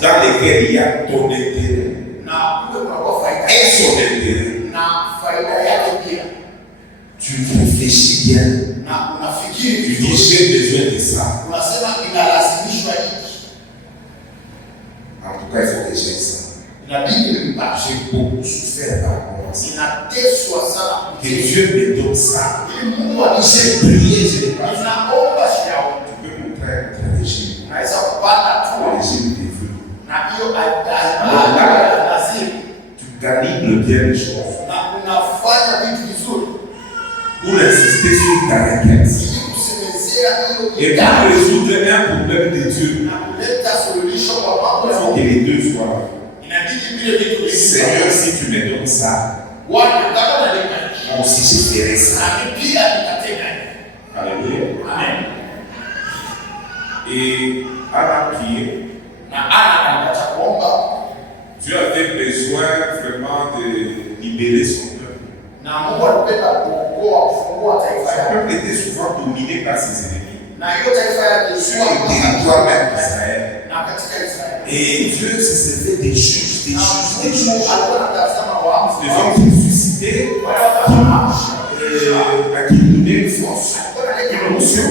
dans lequel il y a ton intérêt et son intérêt. Tu réfléchis bien. Tu dis: j'ai besoin de ça. En tout cas, il faut que j'aie ça. J'ai beaucoup souffert par rapport à ça. Que Dieu me donne ça. J'ai prié, je n'ai pas fait. Tu peux montrer un régime. Le régime des vœux. Tu calibres bien les choses. Pour insister sur ta requête. Et pour résoudre un problème de Dieu, il faut que les deux soient là. Seigneur, si tu me donnes ça, moi aussi je ferai ça. Alléluia. Amen. Et à la prière, Dieu avait besoin vraiment de libérer son peuple. Son peuple était souvent dominé par ses ennemis. Sur le territoire même d'Israël. Et Dieu se servait des juges, des hommes qui suscitaient, à qui il donnait une force, une onction,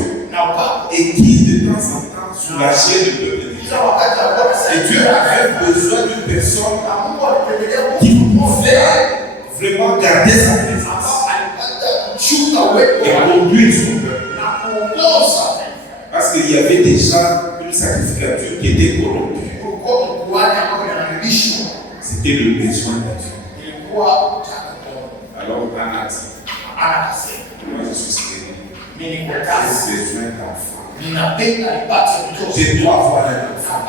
et qui de temps en temps soulager le peuple d'Israël. Et Dieu avait besoin d'une personne qui pouvait vraiment garder sa présence et conduire son peuple. Parce qu'il y avait déjà une sacrificature qui était corrompue. C'était le besoin de Dieu. Alors Anna dit, moi je suis stérile. J'ai besoin d'enfants. Je dois avoir un enfant.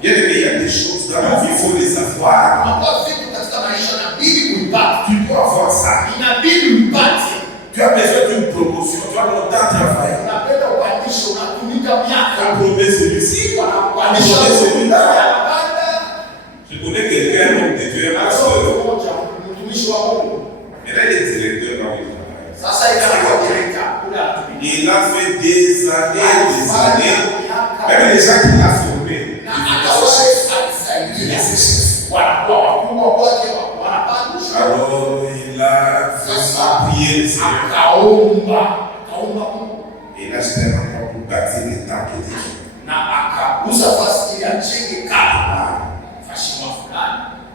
Bien aimé, il y a des choses dans la vie, il faut les avoir. Tu dois avoir ça. Tu as besoin d'une promotion, tu as longtemps travaillé. Tu as promis celui-ci, tu as promis celui-là. Je connais quelqu'un, un homme de Dieu, un pasteur. Il est directeur dans le travail. Il a fait des années. Même les gens qui l'ont formé, il est chef. Alors il a vraiment prié le Seigneur. Et là, j'étais encore pour bâtir les temps qui étaient sûrs.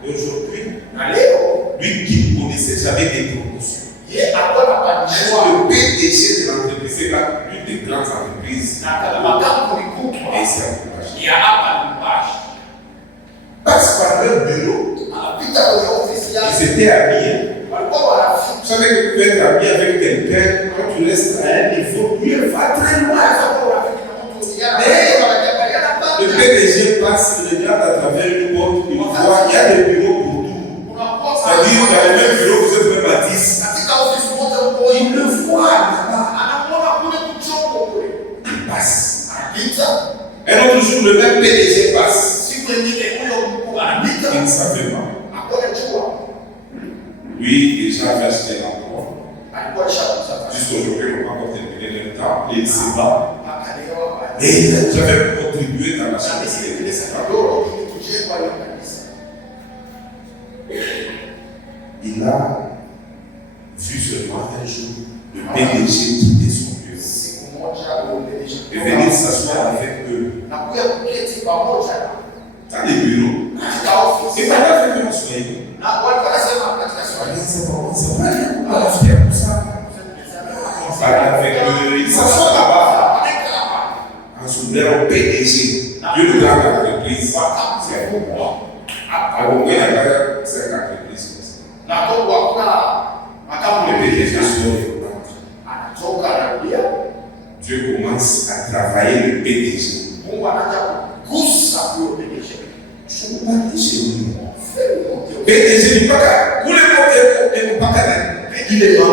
Et aujourd'hui, lui qui ne connaissait jamais des promotions, le PDG de l'entreprise, c'est l'une des grandes entreprises. Et il s'est encouragé. Passe par leur bureau. Ils étaient amis. Vous savez que tu peux être ami avec quelqu'un quand tu restes à un niveau, mieux va très loin. Mais le PDG passe, il regarde à travers une porte, il voit qu'il y a des bureaux pour tout. C'est-à-dire qu'il y a le même bureau, vous êtes même à 10. Il le voit là-bas. Il passe. Un autre jour, le même PDG passe. Il ne savait pas. Lui, déjà avait acheté l'endroit. Jusqu'aujourd'hui, on n'a pas encore terminé le temps. Et il se bat. Et il a jamais contribué dans la chambre. Il a vu seulement un jour le PDG quitter son bureau et venir s'asseoir avec eux dans les bureaux. Et pendant que nous soyons, on parle avec eux, ils s'assoient là-bas en souverain au PDG, Dieu le grand entreprise. C'est pour moi. Alors, il y a 5 entreprises comme ça. Le PDG sort. Dieu commence à travailler le PDG. PDG du Paka, vous le comptez, il est en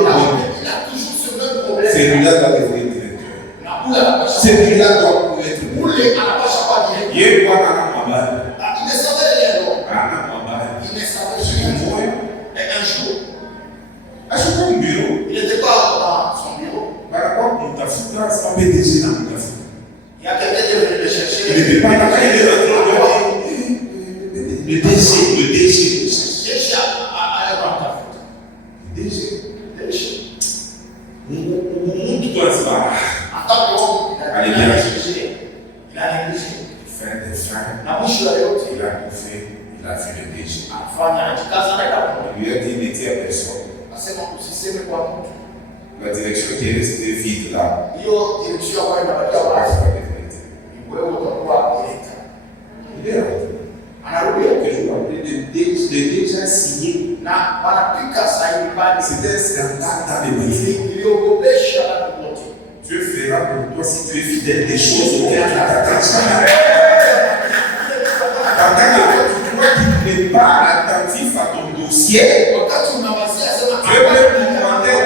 celui-là doit devenir directeur. Celui-là doit être il est quoi dans la mamade? Est-ce que bureau? Il n'était pas dans son bureau. Par rapport à Moutafou, là, c'est pas PDG dans Moutafou. Il y a quelqu'un qui est venu le chercher. Il n'était pas dans le DG. Tout doit se battre. Allez bien. Il a négligé. Fin des fins. Il a bouffé. Il a vu le DG. Il lui a dit n'était à personne. La direction qui est restée vide là. Il est rentré. Le DG a signé. C'était un scandale dans les médias. Dieu fera pour toi si tu es fidèle des choses auxquelles tu t'attaches. Pendant que toi qui n'es pas attentif à ton dossier, Dieu peut te demander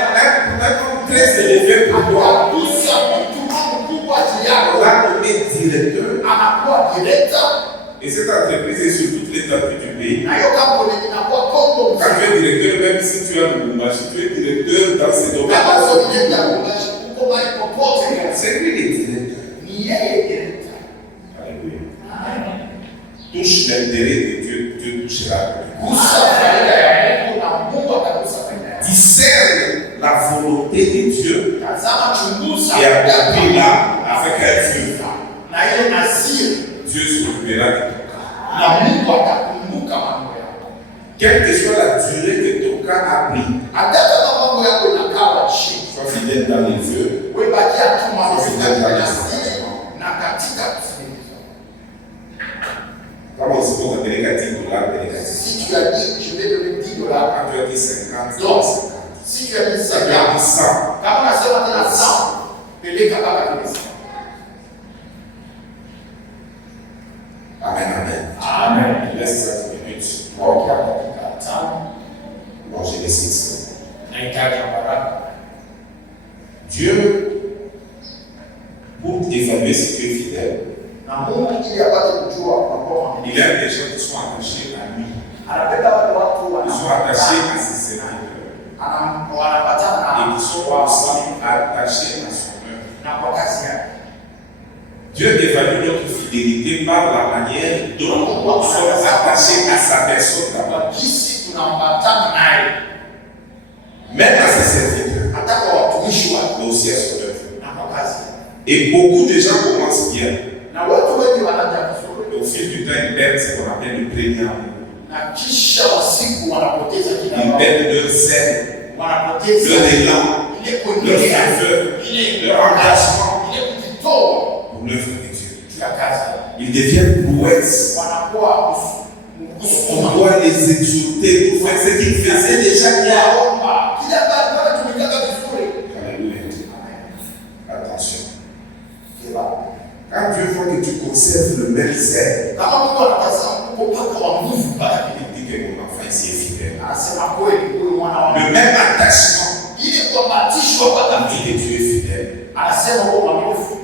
un très élevé pour toi. Là, on est directeur. Et cette entreprise est sur toutes les tables du pays. Quand tu es directeur, même si tu as le marché, tu es directeur dans ces domaines. C'est lui le directeur. Alléluia. Touche l'intérêt de Dieu, Dieu touchera. Discerne la volonté de Dieu et accomplis-la avec un Dieu. Dieu s'occupera de ton cas. Na Mungu atakumbuka mambo yako. Quelle que soit la durée que ton cas a pris, Hata kama mambo yako inakawa chini. sois fidèle dans les vœux, Wewe bakia tu mambo sois fidèle dans les yako sentiments. na katika kusikiliza. Kama usipopeleka $10, Si tu as dit je vais donner $10, quand tu as dit 50, donc 50. si tu as dit Ça vient 50, de 100. kama unasema tena 100, peleka mpaka 100. Amen, amen. Amen. Il reste 5 minutes. Kwa dakika 5 Bon, j'ai les 6. nahitaji baraka. Dieu, pour évaluer si tu es fidèle, Na Mungu ili apate kujua kwamba il aime les gens qui sont attachés à lui. anapenda wale watu Ils sont attachés à ses serviteurs. wanapatana Et qui sont aussi attachés à son œuvre. na kwa kazi yake. Dieu évalue notre fidélité par la manière dont nous sommes attachés à sa personne d'abord. Kwa jinsi tunaambatana naye Même à ses serviteurs, hata kwa watumishi wake mais aussi à son œuvre. na kwa kazi yake. Et beaucoup de gens commencent bien. Na watu wengi wanaanza vizuri Et au fil du temps, ils perdent ce qu'on appelle le premier amour. na kisha wasiku wanapoteza kila Ils mara. perdent leur zèle, Wanapoteza leur élan, ile leur kuendelea, ferveur, ile leur engagement ile kujitoa pour l'œuvre de Dieu. ya kazi. Ils deviennent brouettes. Wanakuwa On kusukuma doit les exhorter pour faire ce qu'ils faisaient déjà bien. kuomba kila baada ya tumikaka vizuri. Alléluia. Attention. Kila Quand Dieu voit que tu conserves le même zèle, kama Mungu anatazama uko mpaka wa nguvu mpaka il dit que mon enfant ici est fidèle. anasema kweli huyu mwana wa Le même attachement, ili kubatishwa mpaka il dit que tu es fidèle. anasema kwa mwaminifu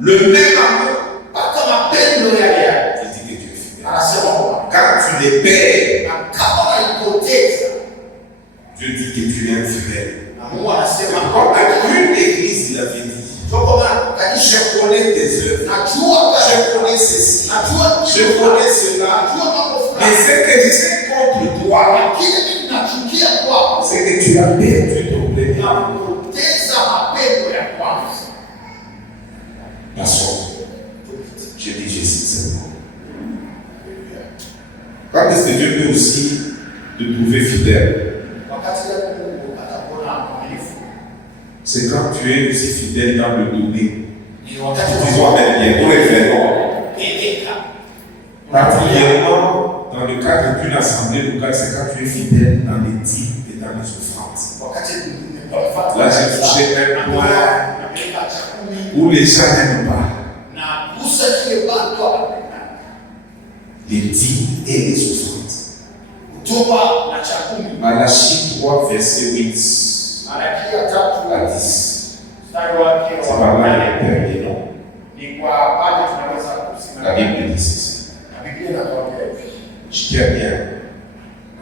Le même amour, mpaka mapendo yale yale il dit que tu es fidèle. anasema kwa Quand tu les perds, na kama unaipoteza Dieu dit que tu es infidèle. na Mungu anasema Comme à une église, il avait dit, toka kanisa je connais tes œuvres, najua je connais ceci, najua je connais cela, najua mambo mais fulani ce que je sais contre toi, lakini mimi nachukia kwako c'est que tu as perdu ton premier na amour. kupoteza mapendo ya kwanza. Passons. Je dis Jésus seulement. Quand est-ce que Dieu peut aussi te trouver fidèle? Wakati ya Mungu atakuona mwaminifu C'est quand tu es aussi fidèle dans le donner. ni wakati Disons Amen bien. Pour les faire. kupeleka Particulièrement dans le cadre d'une assemblée locale, c'est quand tu es fidèle dans les dîmes et dans les offrandes. wakati Là, j'ai touché un point napeleka chakumi où les gens n'aiment pas. na kusa kile watu wanapenda Les dîmes et les offrandes. kutoa na chakumi. Malachie 3, verset 8 Malaki ya 3 à 10. mstari wake C'est wa par là 8 les pères et non. ni kwa pale tunaweza La kusimama. Bible dit ceci. Na Biblia inatuambia hivi. Je tiens bien.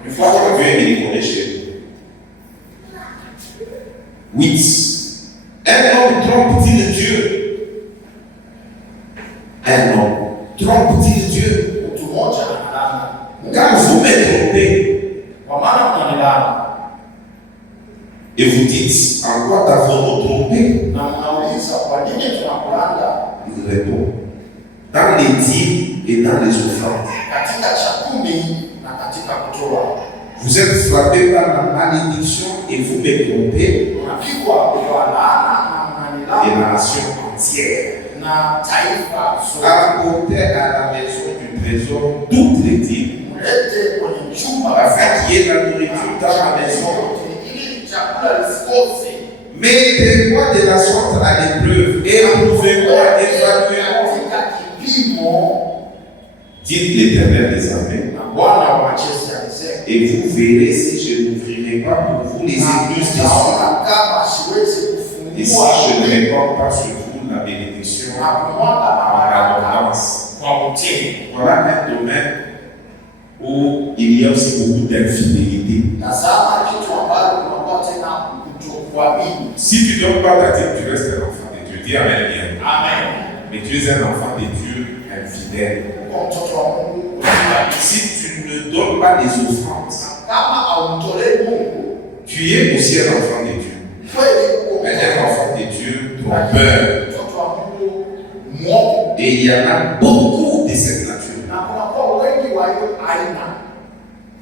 Une fois que Dieu est décoré chez nous. 8. Un homme trompe-t-il Dieu? Un homme trompe-t-il Dieu? Mtu mmoja analala. Quand vous me trompez Kwa maana mnanilala et vous dites en quoi t'avons-nous trompé? na mnauliza kwa nini tunakulanga Il répond dans les dîmes et dans les offrandes. katika chakumi na katika kutoa. Vous êtes frappés par la malédiction et vous me trompez Unapigwa kwa laana na et la mnanilala nation entière. na taifa zote. Apportez à la maison du trésor toutes les dîmes, Mlete kwenye chumba afin qu'il y ait la nourriture dans la maison. ili chakula lisikose. Mettez-moi de la sorte à l'épreuve et prouvez-moi, évaluez-moi. Katika kipimo Dites l'Éternel des armées, na Bwana wa majeshi alisema, et vous verrez si je n'ouvrirai pas pour vous les écluses des cieux. naona kama siwezi Et si kufungua je ne réponds pas sur vous la bénédiction na kumwaga en baraka abondance. kwa utele. Voilà un domaine où il y a aussi beaucoup d'infidélité. Tazama kitu ambacho tunakuwa tena kutokuamini. Si tu ne donnes pas ta dîme, tu restes un enfant de Dieu. Dis Amen bien. Amen. Mais tu es un enfant de Dieu infidèle. Kwa mtoto wa Mungu unamwamini. Si tu ne donnes pas les offrandes, Kama haumtolei Mungu tu es aussi un enfant de Dieu. kweli uko Mais un enfant de Dieu trompeur. mtoto wa Mungu mwongo. Mungu. Et il y en a beaucoup de cette nature. Na kunakuwa wengi wa hiyo aina.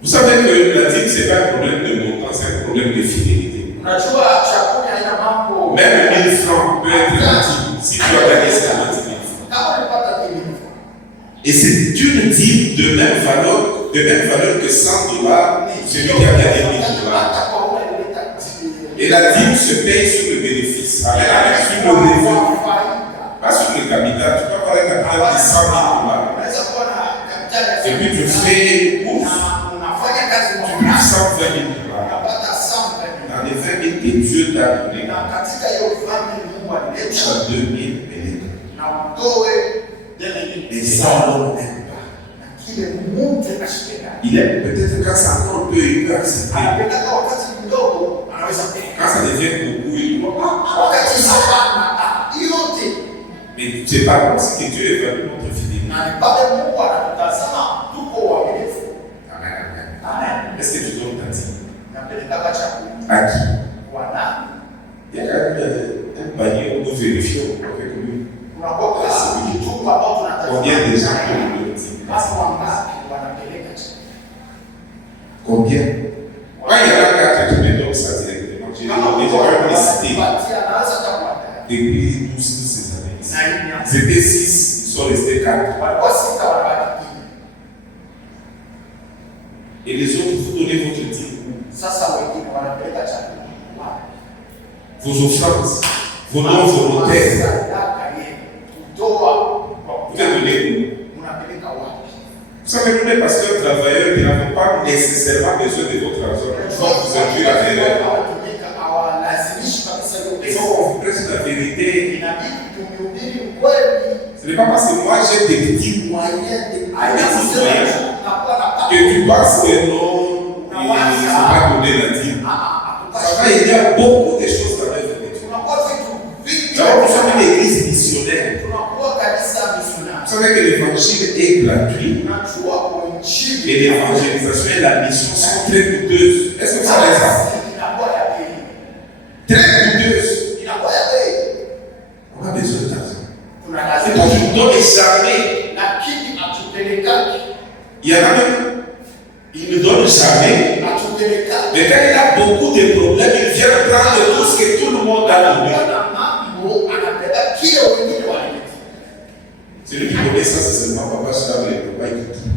Vous savez que la dîme, ce n'est pas un problème de montant, c'est un problème de fidélité. Unajua chakula haina mambo. Même 1000 francs peut être utile si tu as gagné seulement 10 000 francs. Kama unapata 10 000 francs. Et c'est une dîme de même valeur que 100 dollars, celui qui a gagné 1000 dollars. Et la dîme se paye sur le bénéfice. Sur le bénéfice. Pas sur le capital. Tu peux avoir un capital de 100 000 dollars. Et puis tu fais une course. Tu as 120 000 dollars. Dans les 20 000 que Dieu t'a donné, tu as 2 000 bénéfices. Les gens n'aiment pas. Il aime peut-être quand ça encore peu, il peut accepter. Quand ça devient beaucoup, il ne voit pas. Mais c'est pas comme si que Dieu évalue notre fidélité. Amen. Est-ce que tu donnes ta dîme? À qui? Il y a quand même un panier où nous vérifions avec lui. Combien de gens ont le dîme? Combien? Quand il y en a 4 qui me donnent ça directement, j'ai déjà publicité depuis 12 ces années. C'était 6, ils sont restés 4. Et les autres, vous donnez votre dîme. Vos offrandes, vos noms volontaires. Vous êtes donné où? Vous savez, nous, les pasteurs travailleurs qui n'avons pas nécessairement besoin de votre argent, nous sommes vous induire à l'erreur. Il faut qu'on vous presse la vérité. Ce n'est pas parce que moi j'ai des petits moyens, que tu penses que non, il ne faut pas donner la dîme. Il y a beaucoup de choses dans la vie. D'abord, nous sommes une église missionnaire. Vous savez que l'évangile est gratuit et l'évangélisation et la mission sont très coûteuses. Est-ce que vous savez ça? Très coûteuses. On a besoin d'argent. Et donc, je ne donne jamais. Il y en a même, il ne donne jamais. Mais quand il a beaucoup de problèmes, il vient prendre tout ce que tout le monde a donné. Celui qui connaît ça, c'est seulement Papa Charles et Papa Ikuti.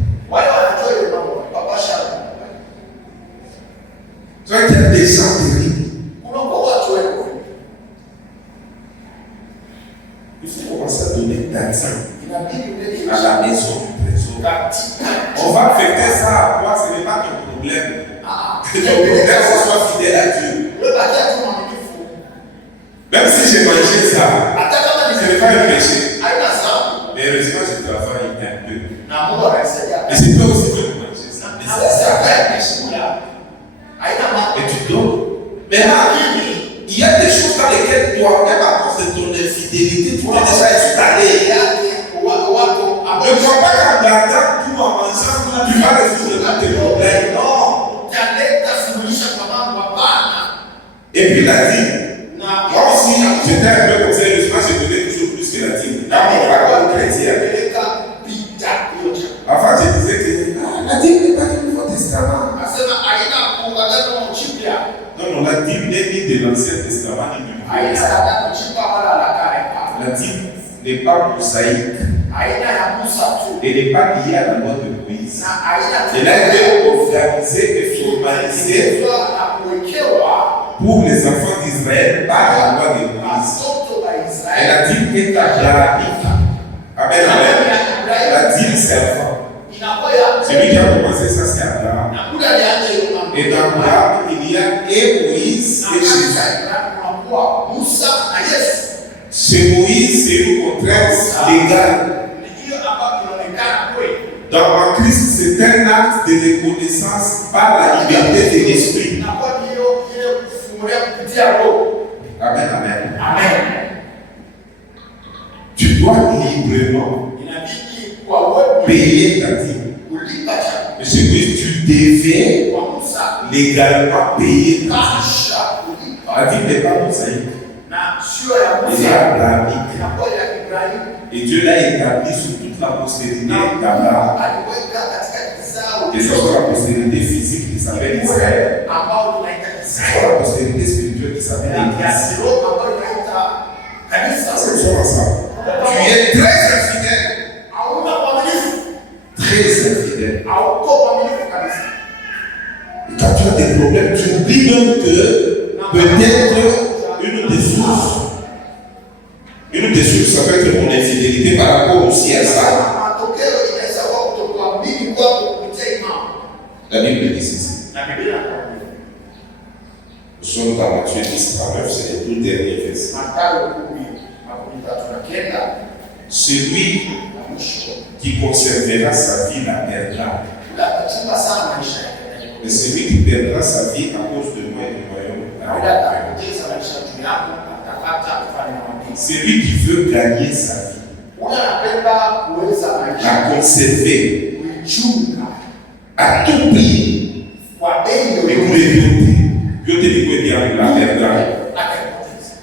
Tu vois qu'il y a des gens terribles. Il faut commencer à donner d'argent à la maison du trésor. On va affecter ça à quoi? Ce n'est pas ton problème. Ton problème, c'est que sois fidèle à Dieu. Même si j'ai mangé ça, ce n'est pas un péché. Mais heureusement, je travaille un peu. Et c'est toi aussi qui as mangé ça. Mais c'est pas un péché. Et tu donnes. Mais là, il y a des choses dans lesquelles toi, même à cause de ton infidélité, tu es déjà installé. Ne crois pas qu'en gardant tout en mangeant, tu vas résoudre tes problèmes. Non. Et puis la dîme. Moi aussi, j'étais un peu comme ça, heureusement, j'ai donné toujours plus que la dîme. Dans mon parcours chrétien. Enfin, je disais que la dîme n'est pas du Nouveau Testament. Non, la dîme n'est ni de l'Ancien Testament ni du Nouveau Testament. La dîme n'est pas mosaïque. Elle n'est pas liée à la loi de Moïse. Elle a été organisée et formalisée pour les enfants d'Israël par la loi de Moïse. Elle a dit qu'elle est abrahamique. Amen, amen. La dîme, c'est enfant. Celui qui a commencé ça, c'est Abraham. Et dans Abraham, il y a et Moïse et Jésus. Chez Moïse, c'est une contrainte légale. Dans Christ, c'est un acte de reconnaissance par la liberté de l'esprit. Amen, amen. Amen. Tu dois librement payer ta dîme. Monsieur Christ, tu devais légalement payer ta dîme. La dîme n'est pas mosaïque. Elle est abrahamique. Et Dieu l'a établi sur toute la postérité d'Abraham. Que ce soit la postérité physique qui s'appelle Israël, soit la postérité spirituelle qui s'appelle l'Église. C'est ça. Tu es très infidèle. Très infidèle. Et quand tu as des problèmes, tu oublies même que peut-être une des sources, ça peut être mon infidélité par rapport aussi à ça. La Bible dit ceci. Nous sommes dans Matthieu 10:39, c'est le tout dernier verset. Celui qui conservera sa vie la perdra. Mais celui qui perdra sa vie à cause de moi et du royaume la perdra. Celui qui veut gagner sa vie, la conserver à tout prix, la perdra.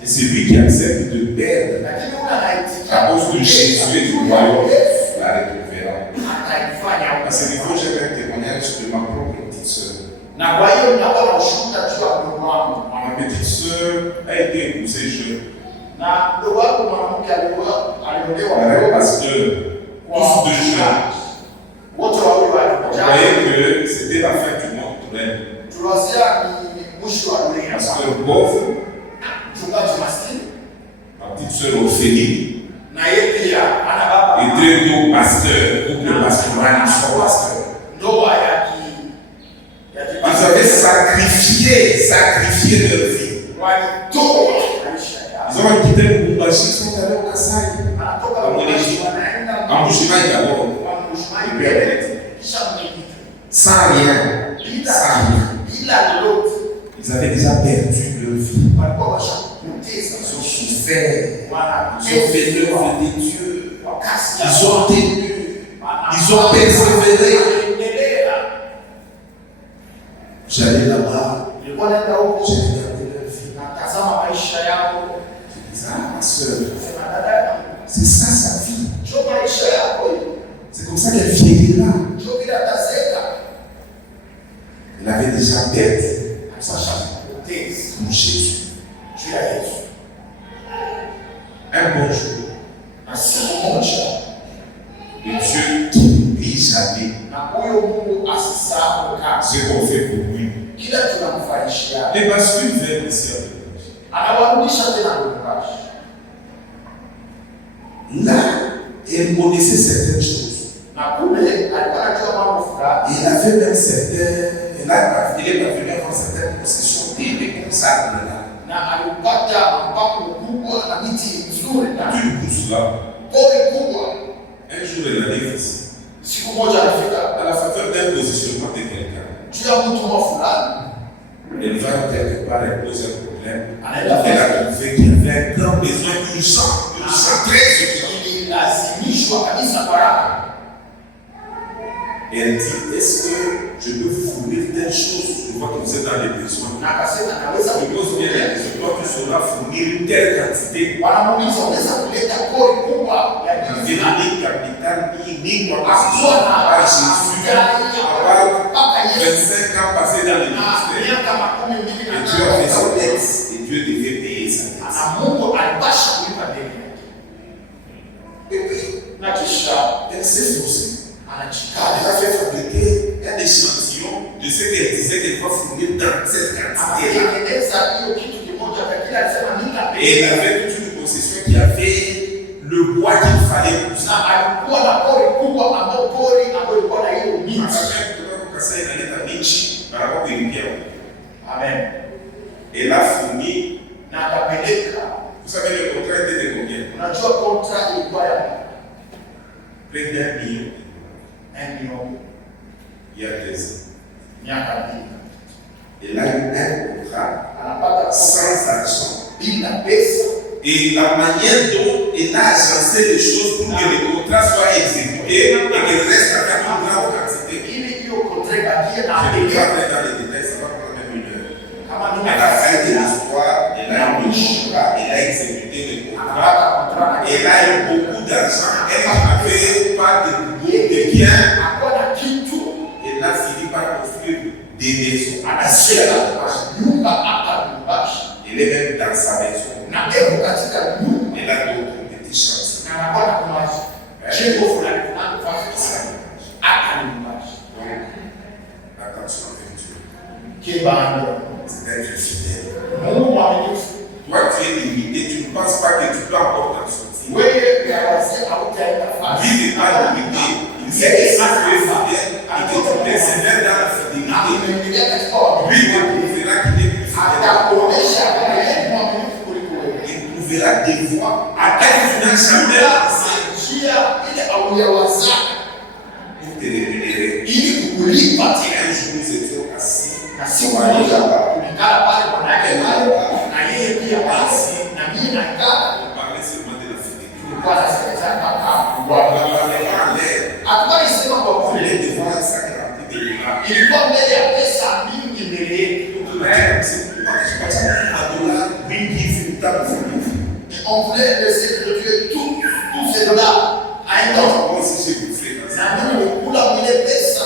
Et celui qui accepte de perdre à cause de Jésus et du royaume la retrouvera. Parce que des fois, j'ai un témoignage de ma propre petite soeur. Ma petite soeur a été épousée jeune. Pasteur, tous deux jeunes. Vous voyez que c'était la fin du monde pour elle. Pasteur pauvre, ma petite soeur Ophélie, et très tôt pasteur, couple pastoral, ils sont pasteurs. Ils avaient sacrifié leur vie. Ils ont quitté le Lubumbashi, ils sont allés au Kassai, en Bushima d'abord, sans rien. Ils avaient déjà perdu leur vie. Ils ont souffert, ils ont fait l'œuvre de Dieu, ils ont tenu, ils ont persévéré. J'allais là-bas, j'ai regardé leur vie. Ma soeur, c'est ça sa vie. C'est comme ça qu'elle vieillira. Elle avait déjà perdu sa charge pour Jésus. Un bon jour, le Dieu qui n'oublie jamais ce qu'on fait pour lui. Et bascule vers le ciel. Là, elle connaissait certaines choses. Et elle avait même certaines. Il est parvenu avoir certaines possessions et les consacres là. Une pousse là. Un jour, elle arrive ici. À la faveur d'un positionnement de quelqu'un. Elle va quelque part, elle pose un problème. Elle a trouvé qu'il y avait un grand besoin urgent, très urgent. Et elle dit, est-ce que je peux vous fournir telle chose? Je vois que vous êtes dans les besoins. Je pose bien, je dois que cela fournir une telle quantité. Ni capital, ni quoi que ce soit. Par Jésus, avoir 25 ans passés dans le ministère. Et Dieu a fait sa dette. Et Dieu devait payer sa dette. Et puis, elle s'est forcée. Elle a fait fabriquer un échantillon de ce qu'elle disait qu'elle va fournir dans cette quantité. Et elle avait toute une possession qui avait le bois qu'il fallait pour ça. Amen. Elle a fourni. Vous savez, le contrat était de combien? Près d'1 million. 1 million. Il y a 2 ans. Elle a eu un contrat sans argent. Et la manière dont elle a agencé les choses pour que le contrat soit exécuté et qu'elle reste avec une grande quantité. Je ne vais pas aller dans les détails, ça va prendre même 1 heure. À la fin de l'histoire, elle a eu le contrat, elle a exécuté le contrat, elle a eu beaucoup d'argent, elle n'avait pas de biens. Hakuna kitu Elle a fini par construire des maisons. anasema nyumba hapa nyumbashi. Elle est même dans sa maison. Na eko katika nyumba. Elle a d'autres petits chantiers. Na anakuwa kuna jengo fulani tunalofanya hapa nyumbashi. Attention avec Dieu. Kibando. C'est d'être fidèle. Mungu mwaminifu. Toi, tu es limité, tu ne penses pas que tu peux encore t'en sortir. Wewe unawazia hautaenda fasi. Lui n'est pas limité. Il sait que si tu es fidèle et que tu persévères dans la fidélité, lui te prouvera qu'il est plus fidèle. Il prouvera des voies à quel final jamais pour te révéler. Un jour, nous étions assis. On parlait seulement de la fidélité. On allait devant un sac rempli de dollars. ilikuwa mbele ya pesa mingi mbele yetu. On voulait laisser de Dieu tous ces dollars à un temps. Na mimi nikula mwile pesa.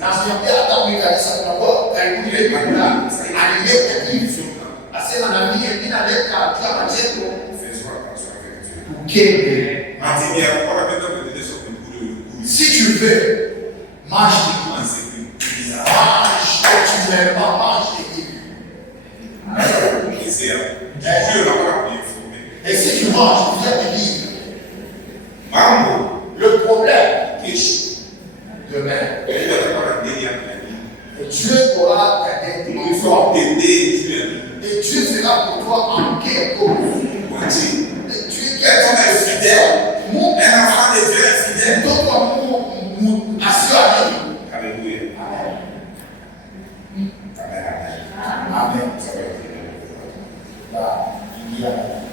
Na siambia hata mwile kanisa tunakuwa karibu ile dola. Alileta hivi. Asema na mimi ninaleta kila majengo. Tukende. Si tu veux, mange continuellement, mange et si tu manges, tu viens te dire. Le problème demain, Dieu aura ta dette. Et Dieu sera pour toi en quelle cause. Tu es quelqu'un de fidèle. Un enfant de Dieu est fidèle. Donc, assure-lui. Alléluia. Amen. Amen. Là, il y a